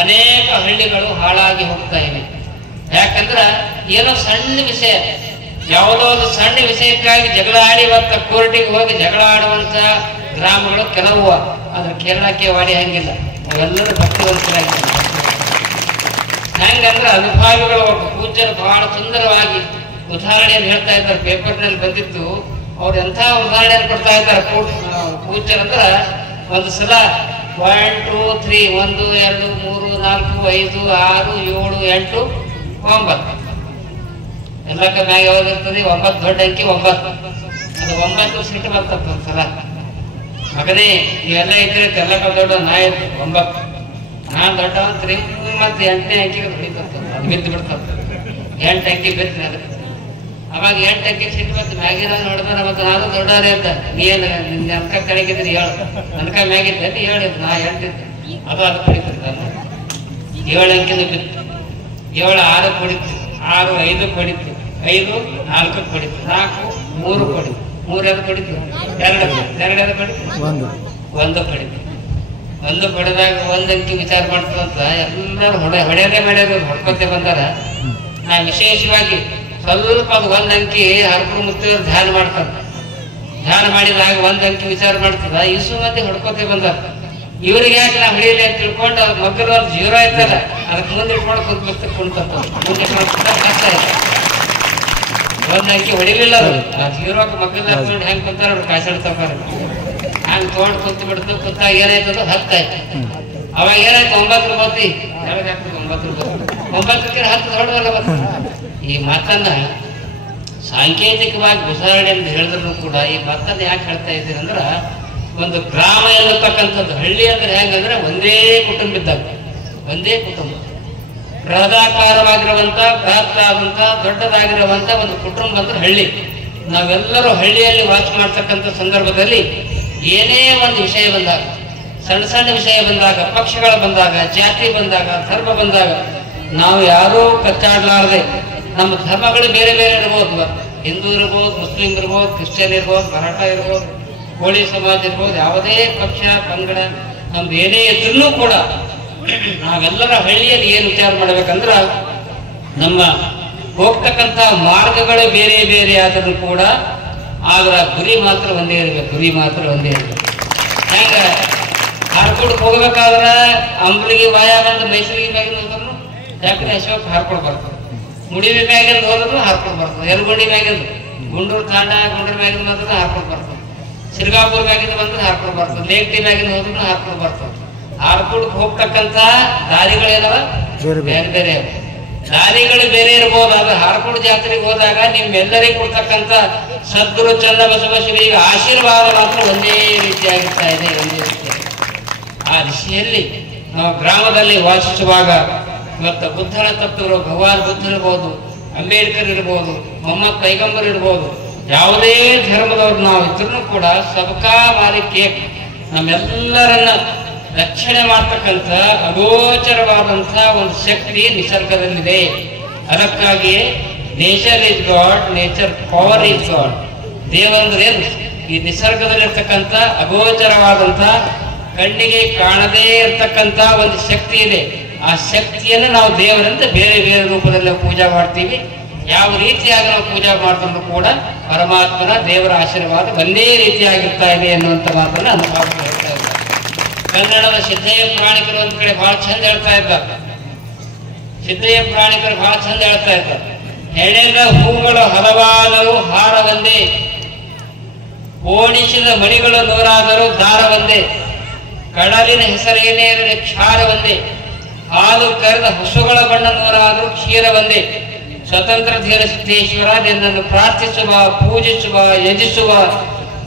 ಅನೇಕ ಹಳ್ಳಿಗಳು ಹಾಳಾಗಿ ಹೋಗ್ತಾ ಇವೆ. ಯಾಕಂದ್ರ ಏನೋ ಸಣ್ಣ ವಿಷಯ, ಯಾವುದೋ ಒಂದು ಸಣ್ಣ ವಿಷಯಕ್ಕಾಗಿ ಜಗಳ ಆಡಿ ಇವತ್ತ ಕೋರ್ಟಿಗೆ ಹೋಗಿ ಜಗಳ ಆಡುವಂತ ಗ್ರಾಮಗಳು ಕೆಲವು, ಆದ್ರೆ ಕೇರಳಕ್ಕೆ ವಾಡಿ ಹಂಗಿಲ್ಲ. ಅವೆಲ್ಲರೂ ಭಕ್ತಿವಂತರಾಗಿದ್ದಾರೆ. ಹೆಂಗಂದ್ರೆ ಅನುಭಾವಿಗಳು ಪೂಜ್ಯರು ಬಹಳ ಸುಂದರವಾಗಿ ಉದಾಹರಣೆಯನ್ನು ಹೇಳ್ತಾ ಇದ್ದಾರೆ. ಪೇಪರ್ನಲ್ಲಿ ಬಂದಿತ್ತು. ಅವ್ರು ಎಂಥ ಉದಾಹರಣೆಯನ್ನು ಕೊಡ್ತಾ ಇದ್ದಾರೆ ಪೂಜ್ಯರಂದ್ರ, ಒಂದು ಸಲ 1 2 3 1 2 3 4 5 6 7 8 9 ಎಲ್ಲಕ್ಕ ಮ್ಯಾಗ ಯಾವಾಗ ಇರ್ತದೆ? 9 ದೊಡ್ಡ ಅಂಕಿ 9. ಅದು 9 ಸಿಟ್ಟು ಬರ್ತಪ್ಪ ಒಂದ್ಸಲ. ಮಗನೇ ನೀವೆಲ್ಲ ಇದ್ರೆ ಎಲ್ಲಕ್ಕ ದೊಡ್ಡ ನಾ ಇರ್ತೀವಿ 9, ನಾನ್ ದೊಡ್ಡ ಅಂತ್ರಿ. ಮತ್ತೆ 8ನೇ ಅಂಕಿಗೆ ಹೊಡಿತಂತ, ಅದು ಬಿದ್ದು ಬಿಡ್ತಂತ. 8 ಅಂಕಿ ಬಿತ್ತು ಅದಕ್ಕೆ. ಅವಾಗ 8 ಅಂಕಿ ಸಿಟ್ಟು ಬಂತು. ಮ್ಯಾಗಿನ ನೋಡಿದ್ರೆ ಮತ್ತೆ ನಾನು ದೊಡ್ಡವರೇ ಅಂತ. ನೀನು ನಿನ್ನ ಅನ್ಕ ಕೆಳಗಿದ್ರೆ ಹೇಳು, ಅನ್ಕ ಮ್ಯಾಗಿದ್ದೆ ನೀ ಹೇಳಿದ್ರು. ನಾ 8 ಇದ್ದೆ. ಅದು ಹೊಡಿತಂತ. 7 ಅಂಕಿನೂ ಬಿತ್ತು. 7 6 ಹೊಡಿತು, 6 5 ಹೊಡಿತು, 5 4 ಹೊಡಿತು, 4 3 ಹೊಡಿತು, 3 ಎದು ಹೊಡಿತು, 2 ಎದು ಹೊಡಿತು, 1 ಹೊಡಿತು. 1 ಹೊಡೆದಾಗ 1 ಅಂಕಿ ವಿಚಾರ ಮಾಡ್ತದಂತ ಎಲ್ಲರೂ ಹೊಡೆಯದೇ ಮಾಡ್ಯಾರ, ಹೊಡ್ಕೊತೆ ಬಂದಾರ. ನಾ ವಿಶೇಷವಾಗಿ ಸ್ವಲ್ಪ ಅದು 1 ಅಂಕಿ ಹರಪುರ ಮುತ್ತಿದ್ರು ಧ್ಯಾನ ಮಾಡ್ತಾರ. ಧ್ಯಾನ ಮಾಡಿದಾಗ 1 ಅಂಕಿ ವಿಚಾರ ಮಾಡ್ತದ. ಇಸು ಮಂದಿ ಹೊಡ್ಕೊತೆ ಬಂದಾರ. ಇವ್ರಿಗೆ ಯಾಕೆ ನಾ ಹೊಡಿಯಲಿ ಅಂತ ತಿಳ್ಕೊಂಡು ಅವ್ರ ಮಗ್ಗದ 0 ಆಯ್ತಲ್ಲ, ಅದಕ್ಕೆ ಮುಂದೆ ಇಟ್ಕೊಂಡು ಕುಂತ ಕುಂತ ಮುಂದೆ ಇಟ್ಕೊಂಡು ಕಷ್ಟ ಆಯ್ತು. 1 ಅಂಕಿ ಹೊಡಿಲಿಲ್ಲ. ಅದು 0ಕ್ಕೆ ಮಗ್ಗದ ಹಾಕೊಂಡು ಹೆಂಗ್ ಕುಂತಾರ ಅವ್ರು ಕಾಸಡ್ ತಗೋರ ಹಂಗ್ ತೊಗೊಂಡು ಕುಂತು ಬಿಡ್ತು. ಕುಂತಾಗ ಏನಾಯ್ತದ 10 ಆಯ್ತು. ಅವಾಗ ಏನಾಯ್ತು 9 ಬತ್ತಿ 9ಕ್ಕೆ 10 ಹೊಡೆದಲ್ಲ ಬತ್ತ. ಈ ಮಾತನ್ನ ಸಾಂಕೇತಿಕವಾಗಿ ಉದಾಹರಣೆ ಅಂತ ಹೇಳಿದ್ರು ಕೂಡ ಈ ಮಾತನ್ನ ಯಾಕೆ ಹೇಳ್ತಾ ಇದ್ದೀನಿ ಅಂದ್ರ, ಒಂದು ಗ್ರಾಮ ಎನ್ನತಕ್ಕಂಥದ್ದು, ಹಳ್ಳಿ ಅಂದ್ರೆ ಹೆಂಗಂದ್ರೆ ಒಂದೇ ಕುಟುಂಬ ಇದ್ದಾಗ, ಒಂದೇ ಕುಟುಂಬ, ಬೃಹದಾಕಾರವಾಗಿರುವಂತ ಬೃಹತ್ತಾದಂತ ದೊಡ್ಡದಾಗಿರುವಂತ ಒಂದು ಕುಟುಂಬ ಅಂದ್ರೆ ಹಳ್ಳಿ. ನಾವೆಲ್ಲರೂ ಹಳ್ಳಿಯಲ್ಲಿ ವಾಸ ಮಾಡ್ತಕ್ಕಂಥ ಸಂದರ್ಭದಲ್ಲಿ ಏನೇ ಒಂದು ವಿಷಯ ಬಂದಾಗ, ಸಣ್ಣ ಸಣ್ಣ ವಿಷಯ ಬಂದಾಗ, ಪಕ್ಷಗಳು ಬಂದಾಗ, ಜಾತಿ ಬಂದಾಗ, ಧರ್ಮ ಬಂದಾಗ, ನಾವು ಯಾರೂ ಕಚ್ಚಾಡ್ಲಾರ್ದೆ, ನಮ್ಮ ಧರ್ಮಗಳು ಬೇರೆ ಬೇರೆ ಇರ್ಬೋದು, ಹಿಂದೂ ಇರ್ಬೋದು, ಮುಸ್ಲಿಂ ಇರ್ಬೋದು, ಕ್ರಿಶ್ಚಿಯನ್ ಇರ್ಬೋದು, ಮರಾಠ ಇರ್ಬೋದು, ಕೋಳಿ ಸಮಾಜ ಇರ್ಬೋದು, ಯಾವುದೇ ಪಕ್ಷ ಪಂಗಡ ನಮ್ದು ಏನೇ ಇದ್ರೂ ಕೂಡ ನಾವೆಲ್ಲರ ಹಳ್ಳಿಯಲ್ಲಿ ಏನು ವಿಚಾರ ಮಾಡ್ಬೇಕಂದ್ರ, ನಮ್ಮ ಹೋಗ್ತಕ್ಕಂಥ ಮಾರ್ಗಗಳು ಬೇರೆ ಬೇರೆ ಆದರೂ ಕೂಡ ಆದ್ರ ಗುರಿ ಮಾತ್ರ ಒಂದೇ ಇರ್ಬೇಕು. ಗುರಿ ಮಾತ್ರ ಒಂದೇ ಇರ್ಬೇಕು. ಹೆಂಗ ಹಾರ್ಕೋಡ್ಗೆ ಹೋಗ್ಬೇಕಾದ್ರ ಅಂಬಲಿಗೆ ವಾಯ ಬಂದು ಮೈಸೂರಿಗೆ ಮ್ಯಾಗಿಂದ ಹೋದ್ರು ಯಾಕಂದ್ರೆ ಅಶೋಕ್ ಹಾರ್ಕೊಂಡು ಬರ್ತದೆ, ಮುಡಿವಿ ಮ್ಯಾಗಿಂದ ಹೋದ್ರು ಹಾರ್ಕೊಂಡು ಬರ್ತದೆ, ಯರಗುಂಡಿ ಮ್ಯಾಗಿಂದ, ಗುಂಡೂರು ತಾಂಡ ಗುಂಡೂರು ಮ್ಯಾಗಿಂದ ಬಂದ್ರೆ ಹಾರ್ಕೊಂಡು ಬರ್ತದೆ, ಸಿರ್ಗಾಪುರ ಮ್ಯಾಗಿಂದ ಬಂದ್ರೆ ಹಾರ್ಕೊಂಡು ಬರ್ತದೆ, ಲೇಕ್ಟಿ ಮ್ಯಾಗಿಂದ ಹೋದ್ರು ಹಾರ್ಕೊಂಡು ಬರ್ತದೆ. ಹಾರ್ಕೋಡ್ಗೆ ಹೋಗ್ತಕ್ಕಂಥ ದಾರಿಗಳೇನವ ಬೇರೆ ಬೇರೆ ದಾರಿಗಳು ಬೇರೆ ಇರ್ಬೋದು. ಆದ್ರೆ ಹಾರ್ಕೋಡ್ ಜಾತ್ರೆಗೆ ಹೋದಾಗ ನಿಮ್ಮೆಲ್ಲರಿಗೂ ಕೊಡ್ತಕ್ಕಂಥ ಸದ್ಗುರು ಚನ್ನ ಬಸವ ಶಿವರಿಗೆ ಆಶೀರ್ವಾದ ಮಾತ್ರ ಒಂದೇ ರೀತಿಯಾಗಿರ್ತಾ ಇದೆ, ಒಂದೇ ರೀತಿ. ಆ ದಿಶೆಯಲ್ಲಿ ನಾವು ಗ್ರಾಮದಲ್ಲಿ ವಾಸಿಸುವಾಗ ಇವತ್ತು ಬುದ್ಧನ ತತ್ವರು, ಭಗವಾನ್ ಬುದ್ಧ ಇರ್ಬೋದು, ಅಂಬೇಡ್ಕರ್ ಇರ್ಬೋದು, ಮೊಹಮ್ಮದ್ ಪೈಗಂಬರ್ ಇರ್ಬೋದು, ಯಾವುದೇ ಧರ್ಮದವ್ರು ನಾವು ಇದ್ರೂ ಕೂಡ ಸಬ್ಕಾ ಮಾಲಿಕ್ ಏಕ್, ನಮ್ಮೆಲ್ಲರನ್ನ ರಕ್ಷಣೆ ಮಾಡ್ತಕ್ಕಂಥ ಅಗೋಚರವಾದಂತಹ ಒಂದು ಶಕ್ತಿ ನಿಸರ್ಗದಲ್ಲಿದೆ. ಅದಕ್ಕಾಗಿಯೇ nature is God, nature power is God. ದೇವಂದ್ರೆ ಈ ನಿಸರ್ಗದಲ್ಲಿರ್ತಕ್ಕಂಥ ಅಗೋಚರವಾದಂಥ ಕಣ್ಣಿಗೆ ಕಾಣದೇ ಇರ್ತಕ್ಕಂಥ ಒಂದು ಶಕ್ತಿ ಇದೆ. ಆ ಶಕ್ತಿಯನ್ನು ನಾವು ದೇವರಂತ ಬೇರೆ ಬೇರೆ ರೂಪದಲ್ಲಿ ಪೂಜೆ ಮಾಡ್ತೀವಿ. ಯಾವ ರೀತಿಯಾಗಿ ನಾವು ಪೂಜೆ ಮಾಡ್ಕೊಂಡು ಕೂಡ ಪರಮಾತ್ಮನ ದೇವರ ಆಶೀರ್ವಾದ ಒಂದೇ ರೀತಿಯಾಗಿರ್ತಾ ಇದೆ ಎನ್ನುವಂತ ಮಾತನ್ನ ಅನುಭವ ಹೇಳ್ತಾ ಇದ್ದಾರೆ. ಕನ್ನಡದ ಸಿದ್ದಯ್ಯ ಪುರಾಣಿಕರು ಒಂದ್ ಕಡೆ ಬಹಳ ಚಂದ ಹೇಳ್ತಾ ಇದ್ದಾರೆ. ಸಿದ್ದಯ್ಯ ಪುರಾಣಿಕರು ಬಹಳ ಚಂದ ಹೇಳ್ತಾ ಇದ್ದಾರೆ. ಹೆಣೆದ ಹೂಗಳು ಹಲವಾದರೂ ಹಾರ ಒಂದೇ, ಓಣಿಸಿದ ಮಣಿಗಳು ನೂರಾದರೂ ದಾರ ಒಂದೇ, ಕಡಲಿನ ಹೆಸರೇನೇ ಕ್ಷಾರ ಒಂದೇ, ಹಾಲು ಕರೆದ ಹಸುಗಳ ಬಣ್ಣ ನೂರಾದರೂ ಕ್ಷೀರ ಒಂದೇ. ಸ್ವತಂತ್ರ ಧೀರ ಸಿದ್ದೇಶ್ವರ ನಿನ್ನನ್ನು ಪ್ರಾರ್ಥಿಸುವ, ಪೂಜಿಸುವ, ಯಜಿಸುವ,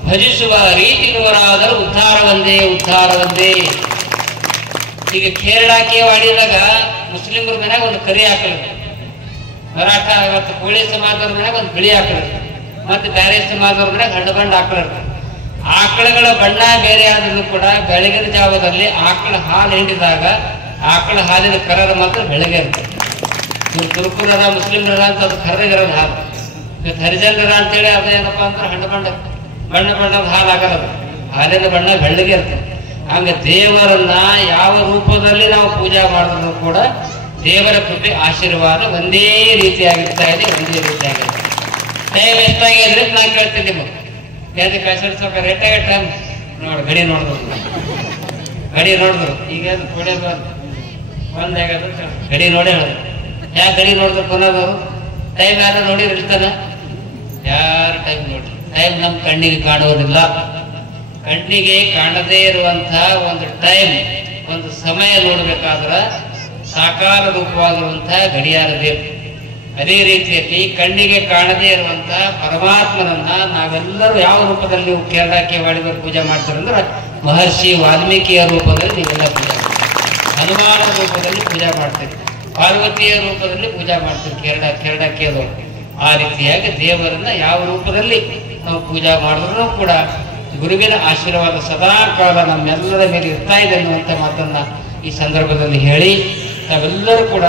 ಭಜಿಸುವ ರೀತಿ ನೂರಾದರೂ ಉದ್ಧಾರ ಒಂದೇ, ಉದ್ಧಾರ ಒಂದೇ. ಈಗ ಕೇರಳಕ್ಕೆ ವಾಡಿದಾಗ ಮುಸ್ಲಿಮರ ಮನೆಯಾಗ ಒಂದು ಕರಿ ಆಕಳಿದೆ, ಮರಾಠ ಮತ್ತು ಕೋಳಿ ಸಮಾಜದವ್ರ ಮನೆಯಾಗ ಒಂದು ಬಿಳಿ ಆಕಳಿದೆ, ಮತ್ತೆ ಬೇರೆ ಸಮಾಜದವ್ರ ಮನೆಯಾಗ ಹಣ್ಣು ಬಣ್ಣ ಆಕಳಿರ್ತದೆ. ಆಕಳಗಳ ಬಣ್ಣ ಬೇರೆ ಆದ್ರೂ ಕೂಡ ಬೆಳಗಿನ ಜಾವದಲ್ಲಿ ಆಕಳ ಹಾಲು ಹಿಂಡಿದಾಗ ಆಕಳ ಹಾಲಿನ ಕರರ ಮಾತ್ರ ಬೆಳಗ್ಗೆ ಇರ್ತದೆ. ಇವ್ರು ತುರುಕುರರ ಮುಸ್ಲಿಮರ ಅಂತ ಅದು ಕರ್ರಗಿರೋದು ಹಾಲು. ಇವತ್ತು ಹರಿಜನರ ಅಂತೇಳಿ ಅದೇನಪ್ಪ ಅಂದ್ರೆ ಹಣ್ಣು ಬಣ್ಣ ಬಣ್ಣದ ಹಾಲು ಆಗಲ್ಲ, ಹಾಲಿನ ಬಣ್ಣ ಬೆಳ್ಳಗೆ ಇರ್ತದೆ. ಹಂಗ ದೇವರನ್ನ ಯಾವ ರೂಪದಲ್ಲಿ ನಾವು ಪೂಜೆ ಮಾಡಿದ್ರು ಕೂಡ ದೇವರ ಕೃಪೆ ಆಶೀರ್ವಾದ ಒಂದೇ ರೀತಿಯಾಗಿರ್ತಾ ಇದೆ, ಒಂದೇ ರೀತಿಯಾಗಿರುತ್ತೆ. ಟೈಮ್ ಎಷ್ಟಾಗಿದೆ ನಾ ಕೇಳ್ತೀನಿ ನಿಮಗೆ, ಯಾವ್ದು ಕಸಡಿಸೋಕೆ ರೇಟಾಗಿ ಟೈಮ್ ನೋಡಿ ಗಡಿ ನೋಡಿದ್ರು, ಗಡಿ ನೋಡಿದ್ರು. ಈಗ ಕೊಡೋದು ಒಂದ್ ಆಗದ ಗಡಿ ನೋಡೇ ಹೇಳಿದ್ರು. ಯಾಕೆ ಗಡಿ ನೋಡಿದ್ರು ಕೊನೋದವರು? ಟೈಮ್ ಯಾರು ನೋಡಿರ್ ಇರ್ತಾನ? ಯಾರು ಟೈಮ್ ನೋಡ್ರಿ? ಟೈಮ್ ನಮ್ಮ ಕಣ್ಣಿಗೆ ಕಾಣುವುದಿಲ್ಲ. ಕಣ್ಣಿಗೆ ಕಾಣದೇ ಇರುವಂತಹ ಒಂದು ಟೈಮ್, ಒಂದು ಸಮಯ ನೋಡ್ಬೇಕಾದ್ರ ಸಾಕಾರ ರೂಪವಾಗಿರುವಂತಹ ಗಡಿಯಾರ ಬೇಕು. ಅದೇ ರೀತಿಯಲ್ಲಿ ಕಣ್ಣಿಗೆ ಕಾಣದೇ ಇರುವಂತಹ ಪರಮಾತ್ಮನನ್ನ ನಾವೆಲ್ಲರೂ ಯಾವ ರೂಪದಲ್ಲಿ ನೀವು ಕೇರಳಕ್ಕೆ ಮಾಡಿದವರು ಪೂಜೆ ಮಾಡ್ತಾರೆ ಅಂದ್ರೆ ಮಹರ್ಷಿ ವಾಲ್ಮೀಕಿಯ ರೂಪದಲ್ಲಿ ನೀವೆಲ್ಲ ಪೂಜೆ ಮಾಡ್ತೀರಿ, ಹನುಮಾನ ರೂಪದಲ್ಲಿ ಪೂಜೆ ಮಾಡ್ತೀರಿ, ಪಾರ್ವತಿಯ ರೂಪದಲ್ಲಿ ಪೂಜೆ ಮಾಡ್ತೀರಿ ಕೇರಳಕ್ಕೆ. ಆ ರೀತಿಯಾಗಿ ದೇವರನ್ನ ಯಾವ ರೂಪದಲ್ಲಿ ನಾವು ಪೂಜೆ ಮಾಡಿದ್ರು ಕೂಡ ಗುರುವಿನ ಆಶೀರ್ವಾದ ಸದಾ ಕಾಲ ನಮ್ಮೆಲ್ಲರ ಮೇಲೆ ಇರ್ತಾ ಇದೆ ಅನ್ನುವಂಥ ಮಾತನ್ನ ಈ ಸಂದರ್ಭದಲ್ಲಿ ಹೇಳಿ, ನಾವೆಲ್ಲರೂ ಕೂಡ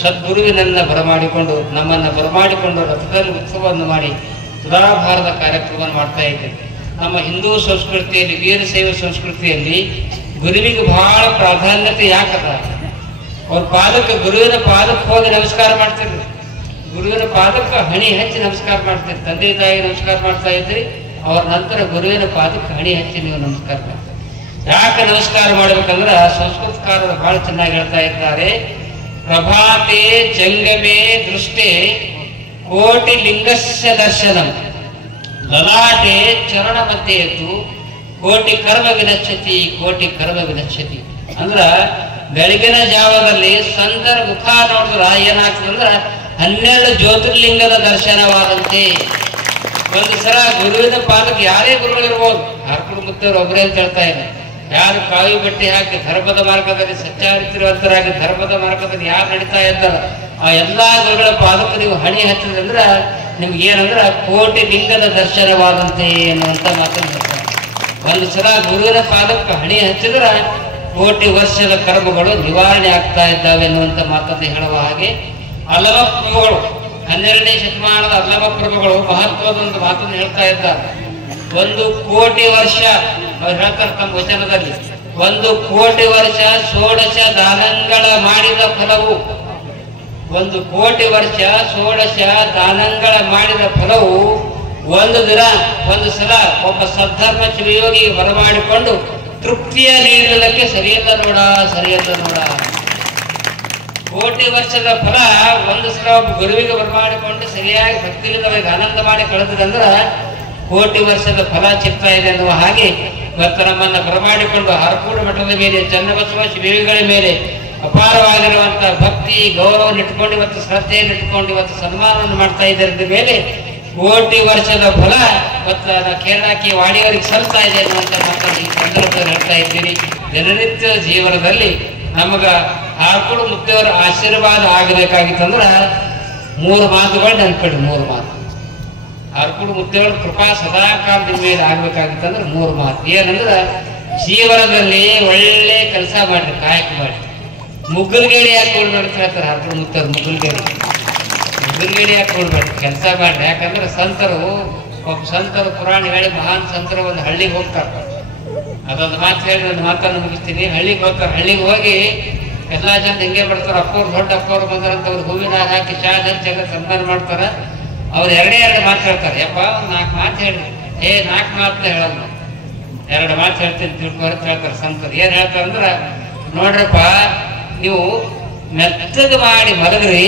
ಸದ್ಗುರುವಿನನ್ನ ಬರಮಾಡಿಕೊಂಡು ನಮ್ಮನ್ನ ಬರಮಾಡಿಕೊಂಡು ರಥದಲ್ಲಿ ಉತ್ಸವವನ್ನು ಮಾಡಿ ತುಲಾಭಾರದ ಕಾರ್ಯಕ್ರಮವನ್ನು ಮಾಡ್ತಾ ಇದ್ದೇವೆ. ನಮ್ಮ ಹಿಂದೂ ಸಂಸ್ಕೃತಿಯಲ್ಲಿ, ವೀರಶೈವ ಸಂಸ್ಕೃತಿಯಲ್ಲಿ ಗುರುವಿಗೆ ಬಹಳ ಪ್ರಾಧಾನ್ಯತೆ ಯಾಕದ? ಅವ್ರ ಪಾದಕ್ಕೆ, ಗುರುವಿನ ಪಾದಕ್ಕೆ ಹೋಗಿ ನಮಸ್ಕಾರ ಮಾಡ್ತಿರ್ರಿ. ಗುರುವಿನ ಪಾದಕ್ಕೆ ಹಣಿ ಹಚ್ಚಿ ನಮಸ್ಕಾರ ಮಾಡ್ತೀರಿ. ತಂದೆ ತಾಯಿ ನಮಸ್ಕಾರ ಮಾಡ್ತಾ ಇದ್ರಿ, ಅವ್ರ ನಂತರ ಗುರುವಿನ ಪಾದಕ್ಕೆ ಹಣಿ ಹಚ್ಚಿ ನೀವು ನಮಸ್ಕಾರ ಮಾಡ್ತೀರಿ. ಯಾಕೆ ನಮಸ್ಕಾರ ಮಾಡ್ಬೇಕಂದ್ರೆ ಸಂಸ್ಕೃತಕಾರರು ಬಹಳ ಚೆನ್ನಾಗಿ ಹೇಳ್ತಾ ಇದ್ದಾರೆ. ಪ್ರಭಾತೆ ಜಂಗಮೇ ದೃಷ್ಟೇ ಕೋಟಿ ಲಿಂಗಸ್ಯ ದರ್ಶನಂ, ಲಲಾಟೆ ಚರಣ ಮಧ್ಯೆಯತ್ತು ಕೋಟಿ ಕರ್ಮ ವಿನಶ್ಯತಿ, ಕೋಟಿ ಕರ್ಮ ವಿನಶ್ಯತಿ. ಅಂದ್ರ ಬೆಳಗಿನ ಜಾವದಲ್ಲಿ ಸಂತರ ಮುಖ ನೋಡಿದ್ರ ಏನಾಗ್ತದಂದ್ರ 12 ಜ್ಯೋತಿರ್ಲಿಂಗದ ದರ್ಶನವಾದಂತೆ. ಒಂದು ಸಲ ಗುರುವಿನ ಪಾದಕ್ಕೆ ಯಾರೇ ಗುರುಗಳು ಇರ್ಬೋದು, ಹರಕರು ಮುತ್ತವರು ಒಬ್ಬರೇ ಅಂತ ಹೇಳ್ತಾ ಇದೆ. ಯಾರು ಕಾವಿ ಬಟ್ಟೆ ಹಾಕಿ ಧರ್ಮದ ಮಾರ್ಗದಲ್ಲಿ ಸಚ್ಚಾರಿತಿರುವಂತರಾಗಿ ಧರ್ಮದ ಮಾರ್ಗದಲ್ಲಿ ಯಾರು ನಡೀತಾ ಇದ್ದಾರ ಆ ಎಲ್ಲಾ ಗುರುಗಳ ಪಾದಕ್ಕೆ ನೀವು ಹಣಿ ಹಚ್ಚಿದ್ರಂದ್ರ ನಿಮ್ಗೆ ಏನಂದ್ರ ಕೋಟಿ ಲಿಂಗದ ದರ್ಶನವಾದಂತೆ ಎನ್ನುವಂತ ಮಾತನ್ನು ಹೇಳ್ತಾರೆ. ಒಂದು ಸಲ ಗುರುವಿನ ಪಾದಕ್ಕೆ ಹಣಿ ಹಚ್ಚಿದ್ರ ಕೋಟಿ ವರ್ಷದ ಕರ್ಮಗಳು ನಿವಾರಣೆ ಆಗ್ತಾ ಇದ್ದಾವೆ ಎನ್ನುವಂತ ಮಾತನ್ನು ಹೇಳುವ ಹಾಗೆ ಅಲ್ಲಮ ಪ್ರಭುಗಳು 12ನೇ ಶತಮಾನದ ಅಲ್ಲಮ ಪ್ರಭುಗಳು ಮಹತ್ವದ ಒಂದು ಮಾತನ್ನು ಹೇಳ್ತಾ ಇದ್ದಾರೆ. 1 ಕೋಟಿ ವರ್ಷ ಅವ್ರು ಹೇಳ್ತಾರೆ ತಮ್ಮ ವಚನದಲ್ಲಿ, 1 ಕೋಟಿ ವರ್ಷ ಷೋಡಶ ದಾನಗಳ ಮಾಡಿದ ಫಲವು, 1 ಕೋಟಿ ವರ್ಷ ಷೋಡಶ ದಾನಗಳ ಮಾಡಿದ ಫಲವು ಒಂದು ದಿನ ಒಂದು ಸಲ ಒಬ್ಬ ಸದ್ಧರ್ಮ ಶಿವಯೋಗಿ ಬರಮಾಡಿಕೊಂಡು ತೃಪ್ತಿಯ ನೀಡುವುದಕ್ಕೆ ಸರಿಯಲ್ಲ ನೋಡ, ಸರಿಯಲ್ಲ ನೋಡ. ಕೋಟಿ ವರ್ಷದ ಫಲ ಒಂದು ಸಲ ಒಬ್ಬ ಗುರುವಿಗೆ ಬರಮಾಡಿಕೊಂಡು ಸರಿಯಾಗಿ ಭಕ್ತಿಯುತವಾಗಿ ಆನಂದ ಮಾಡಿ ಕಳೆದಂದ್ರ ಕೋಟಿ ವರ್ಷದ ಫಲ ಸಿಗ್ತಾ ಇದೆ ಅನ್ನುವ ಹಾಗೆ ಇವತ್ತು ನಮ್ಮನ್ನ ಬರಮಾಡಿಕೊಂಡು ಹರಕೂಡು ಮಠದ ಮೇಲೆ, ಚನ್ನಬಸವ ಶಿವಯೋಗಿಗಳ ಮೇಲೆ ಅಪಾರವಾಗಿರುವಂತಹ ಭಕ್ತಿ ಗೌರವವನ್ನು ಇಟ್ಕೊಂಡು ಇವತ್ತು ಶ್ರದ್ಧೆಯನ್ನು ಇಟ್ಕೊಂಡು ಇವತ್ತು ಸನ್ಮಾನವನ್ನು ಮಾಡ್ತಾ ಇದ್ದರ ಮೇಲೆ ಕೋಟಿ ವರ್ಷದ ಫಲ ಇವತ್ತು ಕೇರಳಕ್ಕೆ ವಾಡಿಯವರಿಗೆ ಸಲ್ತಾ ಇದೆ ಅನ್ನುವಂಥ ಮಾತನ್ನು ಈ ಸಂದರ್ಭದಲ್ಲಿ ಹೇಳ್ತಾ ಇದ್ದೀರಿ. ದಿನನಿತ್ಯ ಜೀವನದಲ್ಲಿ ನಮಗ ಹರಕೂಡು ಮುತ್ತೇವರ ಆಶೀರ್ವಾದ ಆಗಬೇಕಾಗಿತ್ತಂದ್ರ 3 ಮಾತುಗಳು ನೆನ್ಪಿಡಿ. 3 ಮಾತು ಹರಕೂಡು ಮುತ್ತೇವರ ಕೃಪಾ ಸದಾ ಕಾಲ ನಿಮ್ಮ ಮೇಲೆ ಆಗ್ಬೇಕಾಗಿತ್ತಂದ್ರೆ 3 ಮಾತು. ಏನಂದ್ರ ಜೀವನದಲ್ಲಿ ಒಳ್ಳೆ ಕೆಲಸ ಮಾಡ್ರಿ, ಕಾಯಕ ಮಾಡಿ. ಮುಗ್ಗಲ್ಗೇಡಿ ಯಾಕೆ ಕೊಡ್ಬೇಡ್ತ ಹೇಳ್ತಾರೆ ಹರಕೂಡು ಮುತ್ತೇವರು. ಮುಗ್ಗಲ್ಗೇಡಿ ಯಾಕೆ ಕೊಡ್ಬೇಡ್ರಿ, ಕೆಲಸ ಮಾಡ್ರಿ. ಯಾಕಂದ್ರೆ ಸಂತರು ಪುರಾಣ ಹೇಳಿ ಮಹಾನ್ ಸಂತರು ಒಂದು ಹಳ್ಳಿಗೆ ಹೋಗ್ತಾರೆ. ಅದೊಂದು ಮಾತು ಹೇಳಿ ಒಂದು ಮಾತನ್ನು ಮುಗಿಸ್ತೀನಿ. ಹಳ್ಳಿಗೆ ಹೋಗ್ತಾರೆ. ಹಳ್ಳಿಗೆ ಹೋಗಿ ಎಲ್ಲಾ ಜನ ಹಿಂಗೆ ಬರ್ತಾರೆ. ಅಪ್ಪವ್ರು ದೊಡ್ಡ ಅಪ್ಪವ್ರು ಬಂದಾರಂತ ಅವ್ರು ಹೂವಿನ ಹಾಕಿ ಚಾ ಹಂಚಾಗ ಸನ್ಮಾನ ಮಾಡ್ತಾರ. ಅವ್ರು 2 ಮಾತು ಹೇಳ್ತಾರೆ. ಯಪ್ಪ ಒಂದು 4 ಮಾತು ಹೇಳ್ರಿ. 4 ಮಾತನ್ನ ಹೇಳಲ್ಲ, 2 ಮಾತು ಹೇಳ್ತೀನಿ ತಿಳ್ಕೊತ ಹೇಳ್ತಾರೆ ಸಂತರು. ಏನ್ ಹೇಳ್ತಾರೆ ಅಂದ್ರ, ನೋಡ್ರಪ್ಪ ನೀವು ಮೆತ್ತಗೆ ಮಾಡಿ ಮಲಗ್ರಿ,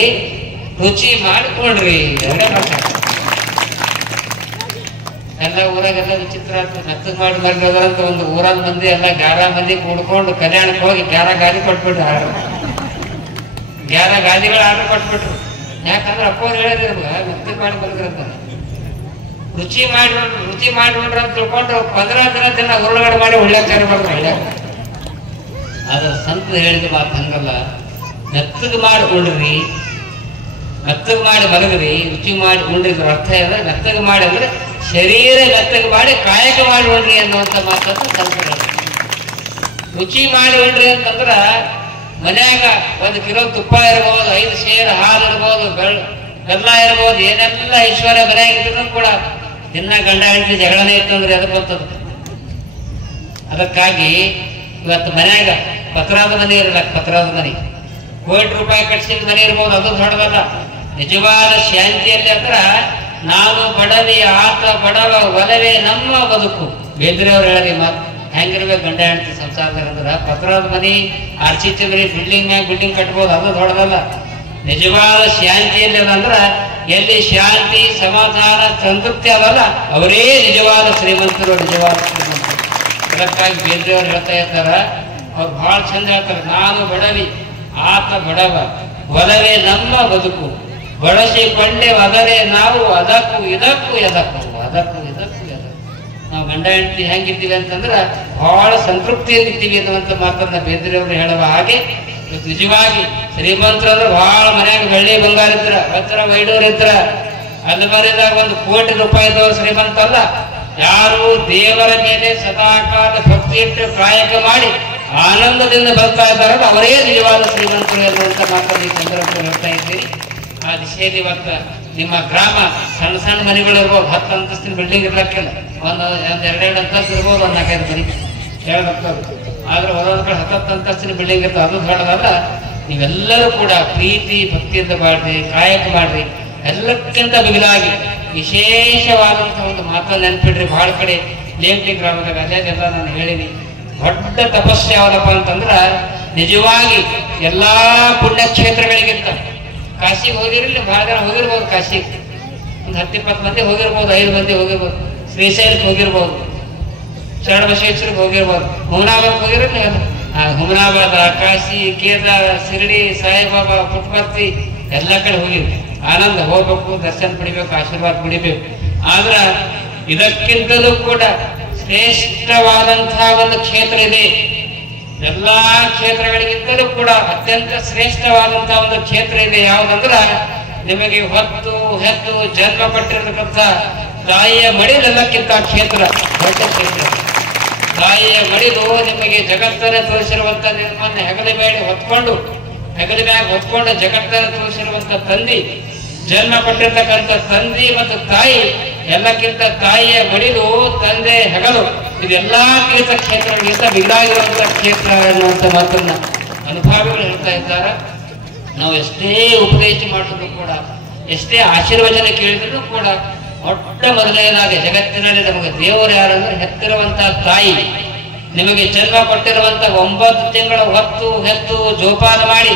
ರುಚಿ ಮಾಡಿಕೊಂಡ್ರಿ. 2 ಮಾತು ಎಲ್ಲ ಊರಾಗೆಲ್ಲ ವಿಚಿತ್ರ ಆಗ್ತದೆ. ಮೆತ್ತಗೆ ಮಾಡಿ ಮಲಗದಂತ ಒಂದು ಊರಾಗ ಮಂದಿ ಎಲ್ಲ 11 ಮಂದಿ ಕೂಡ್ಕೊಂಡು ಕಲ್ಯಾಣಕ್ಕೆ ಹೋಗಿ 11 ಗಾದಿ ಕೊಟ್ಬಿಟ್ರು. 11 ಗಾದಿಗಳು ಆರ್ಡರ್ ಕೊಟ್ಬಿಟ್ರು. ಯಾಕಂದ್ರೆ ಅಪ್ಪವ್ರು ಹೇಳಿದ್ರು ಮೆತ್ತಗೆ ಮಾಡಿ ಮಲಗ್ರಂತ. ರುಚಿ ಮಾಡಿಕೊಂಡ್ರ ಅಂತ ತಿಳ್ಕೊಂಡು 15 ದಿನ ಉರುಳುಗಡೆ ಮಾಡಿ ಒಳ್ಳೆಚಾರ ಮಾಡಿದ್ರು. ಒಳ್ಳೆ ಅದ್ರ ಸಂತ ಹೇಳಿದ ಮಾತು ಹಂಗಲ್ಲ. ಮೆತ್ತಗೆ ಮಾಡಿಕೊಂಡ್ರಿ, ಮೆತ್ತಗೆ ಮಾಡಿ ಮಲಗ್ರಿ, ರುಚಿ ಮಾಡಿ ಉಂಡ್ರಿದ್ರ ಅರ್ಥ ಇಲ್ಲ. ಮೆತ್ತಗೆ ಮಾಡಿ ಅಂದ್ರೆ ಶರೀರ ಮೆತ್ತಗೆ ಮಾಡಿ ಕಾಯಕ ಮಾಡಿ ಉಂಡ್ರಿ ಅನ್ನುವಂಥ ಮಾತನ್ನು ಸಂತ ಹೇಳ್ತಾರೆ. ರುಚಿ ಮಾಡಿ ಉಂಡ್ರಿ ಅಂತಂದ್ರ ಮನ್ಯಾಗ 1 ಕಿಲೋ ತುಪ್ಪ ಇರ್ಬೋದು, 5 ಸೇರು ಹಾಲು ಇರ್ಬೋದು, ಬೆಲ್ಲ ಇರ್ಬೋದು, ಏನೆಲ್ಲ ಐಶ್ವರ್ಯ ಮನ್ಯಾಗ ಇದ್ರು ಕೂಡ ದಿನ ಗಂಡ ಹೆಂಡತಿ ಜಗಳನೇ ಇರ್ತಂದ್ರೆ ಎದಕ್ ಬರ್ತದ? ಅದಕ್ಕಾಗಿ ಇವತ್ತು ಮನ್ಯಾಗ ಪತ್ರದ ಮನೆ ಇರಲ್ಲ. ಪತ್ರದ ಮನೆ ₹1 ಕೋಟಿ ಕಟ್ಸಿದ ಮನೆ ಇರ್ಬೋದು, ಅದು ದೊಡ್ಡದಲ್ಲ. ನಿಜವಾದ ಶಾಂತಿಯಲ್ಲಿ ಅಂದ್ರ ನಾವು ಬಡವಿ ಆತ ಬಡವ ಒಲವೇ ನಮ್ಮ ಬದುಕು. ಬೇಂದ್ರೆ ಅವ್ರು ಹೇಳಿ ಮಾತು ಹೆಂಗಿರ್ಬೇಕು ಗಂಡ ಹೆಂಡತಿ ಸಂಸಾರದಾಗ ಅಂದ್ರೆ ಪತ್ರದ ಮನಿ RCC ಮನಿ ಬಿಲ್ಡಿಂಗ್ ಮ್ಯಾಗ ಬಿಲ್ಡಿಂಗ್ ಕಟ್ಬೋದು, ಅದು ದೊಡ್ಡದಲ್ಲ. ನಿಜವಾದ ಶಾಂತಿಯಲ್ಲಿ ಅದಂದ್ರ ಎಲ್ಲಿ ಶಾಂತಿ ಸಮಾಧಾನ ಸಂತೃಪ್ತಿ ಅದಲ್ಲ ಅವರೇ ನಿಜವಾದ ಶ್ರೀಮಂತರು, ನಿಜವಾದ ಶ್ರೀಮಂತರು. ಅದಕ್ಕಾಗಿ ಬೇರೆಯವ್ರು ಹೇಳ್ತಾ ಇರ್ತಾರ, ಅವ್ರು ಬಹಳ ಚಂದ ಹೇಳ್ತಾರೆ, ನಾನು ಬಡವಿ ಆತ ಬಡವ, ಒಲವೇ ನಮ್ಮ ಬದುಕು, ಬಳಸಿಕೊಂಡೆ ಒದರೆ ನಾವು ಅದಕ್ಕೂ ಇದಕ್ಕೂ ಎದಕ್ಕೂ, ಅದಕ್ಕೂ ಇದಕ್ಕೂ ಎದಕ್ಕೂ. ನಾವು ಗಂಡ ಹೆಂಡತಿ ಹೆಂಗಿದ್ದೀವಿ ಅಂತಂದ್ರೆ ಬಹಳ ಸಂತೃಪ್ತಿಯಿಂದ ಇದ್ದೀವಿ ಅನ್ನುವಂಥ ಮಾತನ್ನ ಬೇಂದ್ರೆಯವರು ಹೇಳುವ ಹಾಗೆ ನಿಜವಾಗಿ ಶ್ರೀಮಂತರು ಅಂದ್ರೆ ಬಹಳ ಮನ್ಯಾಗ ಬೆಳ್ಳಿ ಬಂಗಾರ ಇದ್ರ, ಹತ್ರ ವೈಡೂರ್ ಇದ್ರ, ಅಲ್ಲಿ ಮರಿದಾಗ 1 ಕೋಟಿ ರೂಪಾಯಿದವರು ಶ್ರೀಮಂತ ಅಲ್ಲ. ಯಾರು ದೇವರ ಮೇಲೆ ಸದಾಕಾಲ ಭಕ್ತಿ ಇಟ್ಟು ಕಾಯಕ ಮಾಡಿ ಆನಂದದಿಂದ ಬರ್ತಾ ಇದ್ದಾರಲ್ಲ ಅವರೇ ನಿಜವಾದ ಶ್ರೀಮಂತರು ಎನ್ನುವಂತ ಮಾತನ್ನು ಈ ಸಂದರ್ಭದಲ್ಲಿ ಹೇಳ್ತಾ ಇದ್ದೀರಿ. ಆ ದಿಶೆಯಲ್ಲಿ ಇವತ್ತು ನಿಮ್ಮ ಗ್ರಾಮ ಸಣ್ಣ ಸಣ್ಣ ಮನೆಗಳಿರ್ಬೋದು, 10 ಅಂತಸ್ತಿನ ಬಿಲ್ಡಿಂಗ್ ಇರ್ಲಕ್ಕಿಲ್ಲ, ಒಂದು 2 ಅಂತಸ್ತು ಇರ್ಬೋದು, 1 4-5 ಮನೆ 2 ಅಂತಸ್ತು. ಆದ್ರೆ ಒಂದೊಂದು ಕಡೆ 10 ಅಂತಸ್ತಿನ ಬಿಲ್ಡಿಂಗ್ ಇರ್ತದೆ, ಅದು ಹೇಳೋದಲ್ಲ. ನೀವೆಲ್ಲರೂ ಕೂಡ ಪ್ರೀತಿ ಭಕ್ತಿಯಿಂದ ಮಾಡ್ರಿ, ಕಾಯಕ ಮಾಡ್ರಿ. ಎಲ್ಲಕ್ಕಿಂತ ಮಿಗಿಲಾಗಿ ವಿಶೇಷವಾದಂತಹ ಒಂದು ಮಾತನ್ನು ನೆನ್ಪಿಡ್ರಿ. ಬಹಳ ಕಡೆ ಲೇಮಟಿ ಗ್ರಾಮದಾಗ ಅಲ್ಲೆಲ್ಲ ನಾನು ಹೇಳಿನಿ, ದೊಡ್ಡ ತಪಸ್ಸು ಯಾವ್ದಪ್ಪ ಅಂತಂದ್ರ ನಿಜವಾಗಿ ಎಲ್ಲಾ ಪುಣ್ಯಕ್ಷೇತ್ರಗಳಿಗಿಂತ ಕಾಶಿಗೆ ಹೋಗಿರಲಿ, ಬಹಳ ಜನ ಹೋಗಿರ್ಬೋದು, ಕಾಶಿಗೆ ಒಂದು 10-20 ಮಂದಿ ಹೋಗಿರ್ಬೋದು, 5 ಮಂದಿ ಹೋಗಿರ್ಬೋದು, ಶ್ರೀಶೈಲಕ್ಕೆ ಹೋಗಿರ್ಬೋದು, ಶರಣಬಸವೇಶ್ವರಕ್ಕೆ ಹೋಗಿರ್ಬೋದು, ಹುಮನಾಬಾದ್ ಹೋಗಿರಲಿ. ಹುಮನಾಬಾದ, ಕಾಶಿ, ಕೇದಾರ, ಶಿರಡಿ, ಸಾಯಿಬಾಬಾ, ಪುಟ್ಟಪರ್ತಿ ಎಲ್ಲ ಕಡೆ ಹೋಗಿರ್ಲಿ. ಆನಂದ ಹೋಗ್ಬೇಕು, ದರ್ಶನ ಪಡಿಬೇಕು, ಆಶೀರ್ವಾದ ಪಡಿಬೇಕು. ಆದ್ರ ಇದಕ್ಕಿಂತಲೂ ಕೂಡ ಶ್ರೇಷ್ಠವಾದಂತಹ ಒಂದು ಕ್ಷೇತ್ರ ಇದೆ. ಎಲ್ಲಾ ಕ್ಷೇತ್ರಗಳಿಗಿಂತಲೂ ಕೂಡ ಅತ್ಯಂತ ಶ್ರೇಷ್ಠವಾದಂತಹ ಒಂದು ಕ್ಷೇತ್ರ ಇದೆ. ಯಾವುದಂದ್ರ ನಿಮಗೆ ಹೊತ್ತು ಹೆತ್ತು ಜನ್ಮ ಪಟ್ಟಿರತಕ್ಕಂಥ ತಾಯಿಯ ಮಡಿಲೆಲ್ಲಕ್ಕಿಂತ ಕ್ಷೇತ್ರ ದೊಡ್ಡ ಕ್ಷೇತ್ರ. ತಾಯಿಯ ಮಡಿಲು ನಿಮಗೆ ಜಗತ್ತನ್ನು ತೋರಿಸಿರುವಂತ, ನಿಮ್ಮನ್ನ ಹೆಗಲ ಮೇಲೆ ಹೊತ್ಕೊಂಡು ಜಗತ್ತನ್ನು ತೋರಿಸಿರುವಂತ ತಂದಿ, ಜನ್ಮ ಪಟ್ಟಿರ್ತಕ್ಕಂಥ ತಂದೆ ಮತ್ತು ತಾಯಿ, ಎಲ್ಲಕ್ಕಿಂತ ತಾಯಿಯ ಮಡಿಲು, ತಂದೆ ಹೆಗಲು, ಇದೆಲ್ಲಾ ತೀರ್ಥ ಕ್ಷೇತ್ರಗಳಿಂದ ಬಿಡಾಗಿರುವಂತಹ ಕ್ಷೇತ್ರ ಎನ್ನುವಂತ ಮಾತನ್ನ ಅನುಭವಿಗಳು ಹೇಳ್ತಾ ಇದ್ದಾರೆ. ನಾವು ಎಷ್ಟೇ ಉಪದೇಶ ಮಾಡಿದ್ರು ಕೂಡ, ಎಷ್ಟೇ ಆಶೀರ್ವಚನ ಕೇಳಿದ್ರು ಕೂಡ ಮೊಟ್ಟ ಮೊದಲನೇದಾಗಿ ಜಗತ್ತಿನಲ್ಲಿ ನಮಗೆ ದೇವರು ಯಾರಂದ್ರೆ ಹೆತ್ತಿರುವಂತಹ ತಾಯಿ. ನಿಮಗೆ ಜನ್ಮ ಕೊಟ್ಟಿರುವಂತ 9 ತಿಂಗಳ ಹೊತ್ತು ಹೆತ್ತು ಜೋಪಾನ ಮಾಡಿ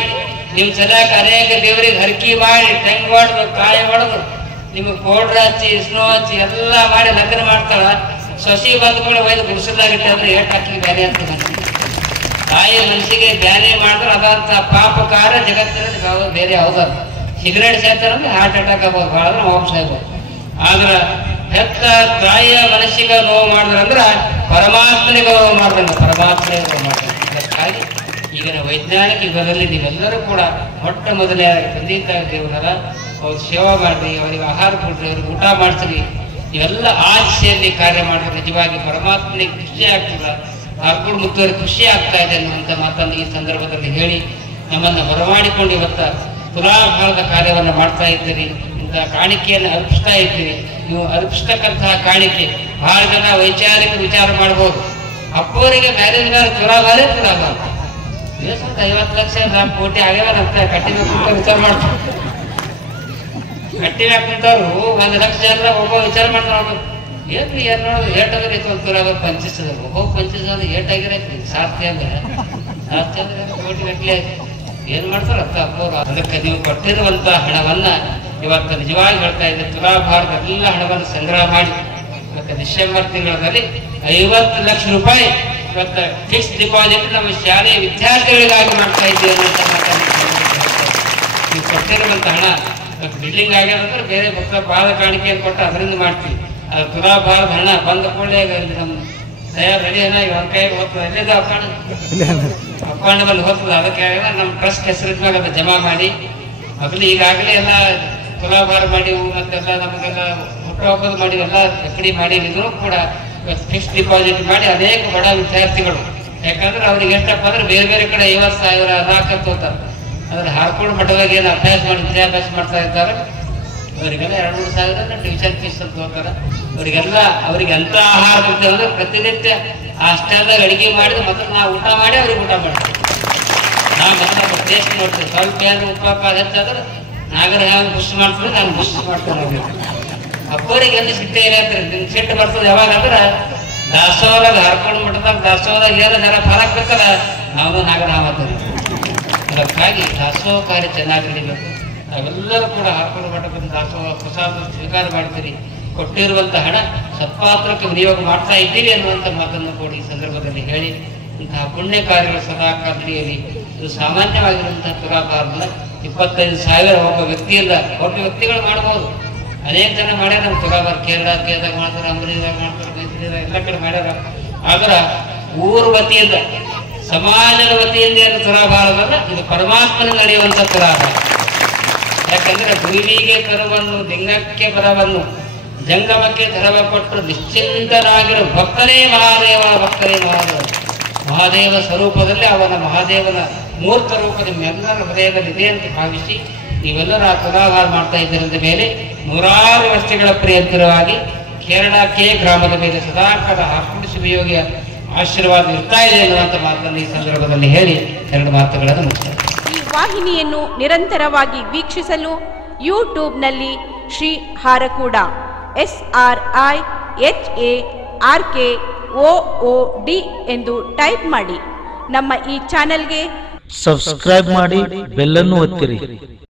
ನಿಮ್ ಸಲಕ ಅನೇಕ ದೇವರಿಗೆ ಹರಕಿ ಮಾಡಿ ತೆಂಗ್ ಹೊಡೆದು ಕಾಯಿ ಹೊಡೆದು ನಿಮಗೆ ಪೌಡ್ರ್ ಹಚ್ಚಿ ಸ್ನೋ ಹಚ್ಚಿ ಎಲ್ಲ ಮಾಡಿ ಲಗ್ನ ಮಾಡ್ತಾಳ. ಸಸಿ ಬಂದ್ಗಳು ಒಯ್ದು ಗುಡಿಸಲಾಗಿಟ್ಟೆ ಅಂದ್ರೆ ಏಟ್ ಹಾಕಿ ಬ್ಯಾನೆ ಅಂತ ತಾಯಿಯ ಮನಸ್ಸಿಗೆ ಬ್ಯಾನೆ ಮಾಡಿದ್ರೆ ಅದಂತ ಪಾಪ ಕಾರ್ಯ ಜಗತ್ತಿನಲ್ಲಿ ಬೇರೆ ಯಾವ್ದಾರು. ಸಿಗರೇಟ್ ಸೇರ್ತಾರಂದ್ರೆ ಹಾರ್ಟ್ ಅಟ್ಯಾಕ್ ಆಗ್ಬೋದು, ಬಹಳ ಹೋಮ್ ಸಾಯ್ಬೋದು. ಆದ್ರ ಹೆತ್ತ ತಾಯಿಯ ಮನಸ್ಸಿಗೆ ನೋವು ಮಾಡಿದ್ರಂದ್ರ ಪರಮಾತ್ಮನಿಗೆ ನೋವು ಮಾಡ್ದಂಗ, ಪರಮಾತ್ಮನಿಗೆ ನೋವು ಮಾಡ್ದಂಗ. ಅದಕ್ಕಾಗಿ ಈಗಿನ ವೈಜ್ಞಾನಿಕ ಯುಗದಲ್ಲಿ ನೀವೆಲ್ಲರೂ ಕೂಡ ಮೊಟ್ಟ ಮೊದಲೇ ತಂದೆ ತಾಯಿ ದೇವರ ಅವ್ರ ಸೇವಾ ಮಾಡ್ರಿ, ಅವರಿಗೆ ಆಹಾರ ಕೊಡ್ರಿ, ಅವ್ರಿಗೆ ಊಟ ಮಾಡಿಸ್ರಿ. ಇವೆಲ್ಲ ಆ ದಿಶೆಯಲ್ಲಿ ಕಾರ್ಯ ಮಾಡಿದ್ರೆ ನಿಜವಾಗಿ ಪರಮಾತ್ಮನಿಗೆ ಖುಷಿ ಆಗ್ತದ, ಹರ್ಕೊಂಡು ಮುತ್ತುವರಿಗೆ ಖುಷಿ ಆಗ್ತಾ ಇದೆ ಅನ್ನುವಂಥ ಮಾತನ್ನು ಈ ಸಂದರ್ಭದಲ್ಲಿ ಹೇಳಿ ನಮ್ಮನ್ನು ಬರಮಾಡಿಕೊಂಡು ಇವತ್ತ ತುಲಾಭಾರದ ಕಾರ್ಯವನ್ನು ಮಾಡ್ತಾ ಇದ್ದೀರಿ. ಇಂಥ ಕಾಣಿಕೆಯನ್ನು ಅರ್ಪಿಸ್ತಾ ಇದ್ದೀರಿ. ನೀವು ಅರ್ಪಿಸ್ತಕ್ಕಂತಹ ಕಾಣಿಕೆ ಬಹಳ ಜನ ವೈಚಾರಿಕ ವಿಚಾರ ಮಾಡ್ಬೋದು. ಅಪ್ಪವರಿಗೆ ಮ್ಯಾರೇಜ್ಗಾರ ತುಲಾಭಾರೇ ತುಲಾಭಾರ 50 ಲಕ್ಷ 4 ಕೋಟಿ ಆಗ್ಯಾವಂತ ಕಟ್ಟಿಬೇಕು ಅಂತ ವಿಚಾರ ಮಾಡ್ತಾರೆ. ಕಟ್ಟಿಬೇಕಂತವ್ರು 1 ಲಕ್ಷ ಜನ ಒಬ್ಬ ವಿಚಾರ ಮಾಡ್ತಾರೆ. ಏನ್ರಿ ಏನ್ ನೋಡೋದು ಏಟಾದ್ರೆ ಒಂದು ತುಲಾಭಾರ 25,000 ಒಬ್ಬ 25,000 ಏಟಾಗಿರೈತಿ. ಸಾರ್ಥಿ ಅಂದ್ರೆ ಕೋಟಿ ಗಟ್ಟಲೆ ಏನ್ ಮಾಡ್ತಾರ ಅಪ್ಪವ್ರು. ಅದಕ್ಕೆ ನೀವು ಕೊಟ್ಟಿರುವಂತ ಹಣವನ್ನ ಇವತ್ತು ನಿಜವಾಗಿ ಹೇಳ್ತಾ ಇದ್ದೆ, ತುಲಾಭಾರದ ಎಲ್ಲ ಹಣವನ್ನು ಸಂಗ್ರಹ ಮಾಡಿ ಇವತ್ತು ಡಿಸೆಂಬರ್ ತಿಂಗಳಲ್ಲಿ 50 ಲಕ್ಷ ರೂಪಾಯಿ ಇವತ್ತು ಫಿಕ್ಸ್ ಡಿಪಾಸಿಟ್ ನಮ್ಮ ಶಾಲೆಯ ವಿದ್ಯಾರ್ಥಿಗಳಿಗಾಗಿ ಮಾಡ್ತಾ ಇದ್ದೇವೆ ಅನ್ನೋಂಥ ಮಾತನ್ನು ನೀವು ಕೊಟ್ಟಿರುವಂತ ಹಣ ಬಿಲ್ಡಿಂಗ್ ಆಗ್ಯಾದಂದ್ರೆ ಬೇರೆ ಪಾದ ಕಾಣಿಕೆಯನ್ನು ಕೊಟ್ಟು ಅದರಿಂದ ಮಾಡ್ತೀವಿ. ಅದು ತುಲಾಭಾರದ ಹಣ ಬಂದ ಕೂಡಲೇ ನಮ್ಮ ತಯಾರು ರೆಡಿ ಹಣ ಒಂದ್ ಕೈಗೆ ಹೋಗ್ತದೆ, ಎಲ್ಲಿದೆ ಅಪ್ಪಣ್ಣ ಬಲ್ಲಿ ಹೋಗ್ತದೆ. ಅದಕ್ಕೆ ನಮ್ಮ ಟ್ರಸ್ಟ್ ಹೆಸರಿನ ಮ್ಯಾಗ ಅದು ಜಮಾ ಮಾಡಿ ಮೊದಲು ಈಗಾಗಲೇ ಎಲ್ಲ ತುಲಾಭಾರ ಮಾಡಿ ಮತ್ತೆಲ್ಲ ನಮಗೆಲ್ಲ ಹುಟ್ಟುಹಬ್ಬದ ಮಾಡಿ ಎಲ್ಲ ಎಫ್ಡಿ ಮಾಡಿ ಇದ್ರು ಕೂಡ ಫಿಕ್ಸ್ ಡಿಪಾಸಿಟ್ ಮಾಡಿ ಅನೇಕ ಬಡ ವಿದ್ಯಾರ್ಥಿಗಳು, ಯಾಕಂದ್ರೆ ಅವ್ರಿಗೆ ಎಷ್ಟಪ್ಪ ಅಂದ್ರೆ ಬೇರೆ ಬೇರೆ ಕಡೆ 50,000 4 ತೋತಾರೆ. ಅದ್ರ ಹಾರ್ಕೊಂಡು ಮಠದಾಗ ಏನು ಅಭ್ಯಾಸ ಮಾಡಿ ವಿದ್ಯಾಭ್ಯಾಸ ಮಾಡ್ತಾ ಇದ್ದಾರೆ ಅವರಿಗೆಲ್ಲ 2-3 ಸಾವಿರ ಟ್ಯೂಷನ್ ಫೀಸ್ ಅಂತ ಹೋಗ್ತಾರೆ. ಅವ್ರಿಗೆ ಎಂತ ಆಹಾರ ಕೊಡ್ತೇವೆ ಅಂದ್ರೆ ಪ್ರತಿನಿತ್ಯ ಆ ಸ್ಟೈಲ್ದಾಗ ಅಡಿಗೆ ಮಾಡಿದ್ರೆ ಮೊದಲು ನಾವು ಊಟ ಮಾಡಿ ಅವ್ರಿಗೆ ಊಟ ಮಾಡ್ತೀವಿ. ನಾವು ಮೊದಲು ಟೇಸ್ಟ್ ನೋಡ್ತೀವಿ. ಸ್ವಲ್ಪ ಏನು ಉಪ್ಪ ಹೆಚ್ಚಾದ್ರೆ ನಾಗರ ಯಾವ ಬುಷ್ ಮಾಡ್ತಾರೆ, ನಾನು ಬುಷ್ ಮಾಡ್ತೇನೆ. ಅಪ್ಪವರಿಗೆ ಎಲ್ಲಿ ಸಿಟ್ಟೆ ಏನಾಗ್ತಾರೆ, ನಿಮ್ಗೆ ಸಿಟ್ಟು ಬರ್ತದೆ ಯಾವಾಗ ಅಂದ್ರೆ ದಾಸೋಹದಾಗ ಹರ್ಕೊಂಡು ಮಠದಾಗ ದಾಸೋಹದಾಗ ಏನು ಜನ ಫಲಕ್ಬೇಕಲ್ಲ ನಾವು ನಾಗರಾಮತರಿ. ಅದಕ್ಕಾಗಿ ದಾಸೋಹ ಕಾರ್ಯ ಚೆನ್ನಾಗಿ ನಡಿಬೇಕು. ನಾವೆಲ್ಲರೂ ಕೂಡ ಹರ್ಕೊಂಡು ಮಠದ ದಾಸೋಹ ಪ್ರಸಾದ ಸ್ವೀಕಾರ ಮಾಡ್ತೀರಿ, ಕೊಟ್ಟಿರುವಂಥ ಹಣ ಸತ್ಪಾತ್ರಕ್ಕೆ ವಿನಿಯೋಗ ಮಾಡ್ತಾ ಇದ್ದೀವಿ ಅನ್ನುವಂಥ ಮಾತನ್ನು ಕೂಡ ಈ ಸಂದರ್ಭದಲ್ಲಿ ಹೇಳಿ, ಇಂತಹ ಪುಣ್ಯ ಕಾರ್ಯಗಳು ಸದಾ ನಡೆಯಲಿ. ಇದು ಸಾಮಾನ್ಯವಾಗಿರುವಂತಹ ತುಲಾಭಾರದಿಂದ 25,000 ಒಬ್ಬ ವ್ಯಕ್ತಿಗಳು ಮಾಡ್ಬೋದು. ಅನೇಕ ಜನ ಮಾಡ್ಯಾರ. ನಮ್ಮ ತುಲಾಭಾರ ಕೇರಳದಾಗ ಮಾಡ್ತಾರೆ, ಅಂಬರೀದಾಗ ಮಾಡ್ತಾರೆ, ಮೈಸೂರಿದಾಗ ಎಲ್ಲ ಕಡೆ ಮಾಡ್ಯಾರ. ಆದ್ರೆ ಊರ ವತಿಯಿಂದ, ಸಮಾಜದ ವತಿಯಿಂದ ಏನು ತುಲಾಭಾರದಲ್ಲ, ಇದು ಪರಮಾತ್ಮನ ನಡೆಯುವಂಥ ತುಲಾಭಾರ. ಯಾಕಂದ್ರೆ ಭೂಮಿಗೆ ಕರುವನ್ನು, ಲಿಂಗಕ್ಕೆ ಬರವನ್ನು, ಜಂಗಮಕ್ಕೆ ಧರವ ಕೊಟ್ಟು ನಿಶ್ಚಿಂತನಾಗಿರೋ ಭಕ್ತನೇ ಮಹಾದೇವ, ಭಕ್ತನೇ ಮಹಾದೇವ. ಮಹಾದೇವ ಸ್ವರೂಪದಲ್ಲಿ ಅವನ ಮಹಾದೇವನ ಮೂರ್ತ ರೂಪ ನಿಮ್ಮೆಲ್ಲರ ಹೃದಯದಲ್ಲಿದೆ ಅಂತ ಭಾವಿಸಿ ನೀವೆಲ್ಲರೂ ಆ ತುಲಾಭಾರ ಮಾಡ್ತಾ ಇದ್ದರಂದ ಮೇಲೆ 100 ವರ್ಷಗಳ ಪ್ರಿಯಂತರವಾಗಿ ಕೇರಳಕ್ಕೆ ಗ್ರಾಮದ ಮೇಲೆ ಸದಾಕಾಲ ಹಾಕುಡಿ ಶಿವಯೋಗಿಯ ಆಶೀರ್ವಾದ ಇರ್ತಾ ಇದೆ ಅನ್ನುವಂಥ ಮಾತನ್ನು ಈ ಸಂದರ್ಭದಲ್ಲಿ ಹೇಳಿ 2 ಮಾತುಗಳನ್ನು ಮುಗಿಸ್ತಾರೆ. ಈ ವಾಹಿನಿಯನ್ನು ನಿರಂತರವಾಗಿ ವೀಕ್ಷಿಸಲು ಯೂಟ್ಯೂಬ್ನಲ್ಲಿ ಶ್ರೀ ಹಾರಕೂಡ SRIHARKOOD ಎಂದು ಟೈಪ್ ಮಾಡಿ. ನಮ್ಮ ಈ ಚಾನೆಲ್ಗೆ ಸಬ್ಸ್ಕ್ರೈಬ್ ಮಾಡಿ, ಬೆಲ್ ಅನ್ನು ಒತ್ತಿರಿ.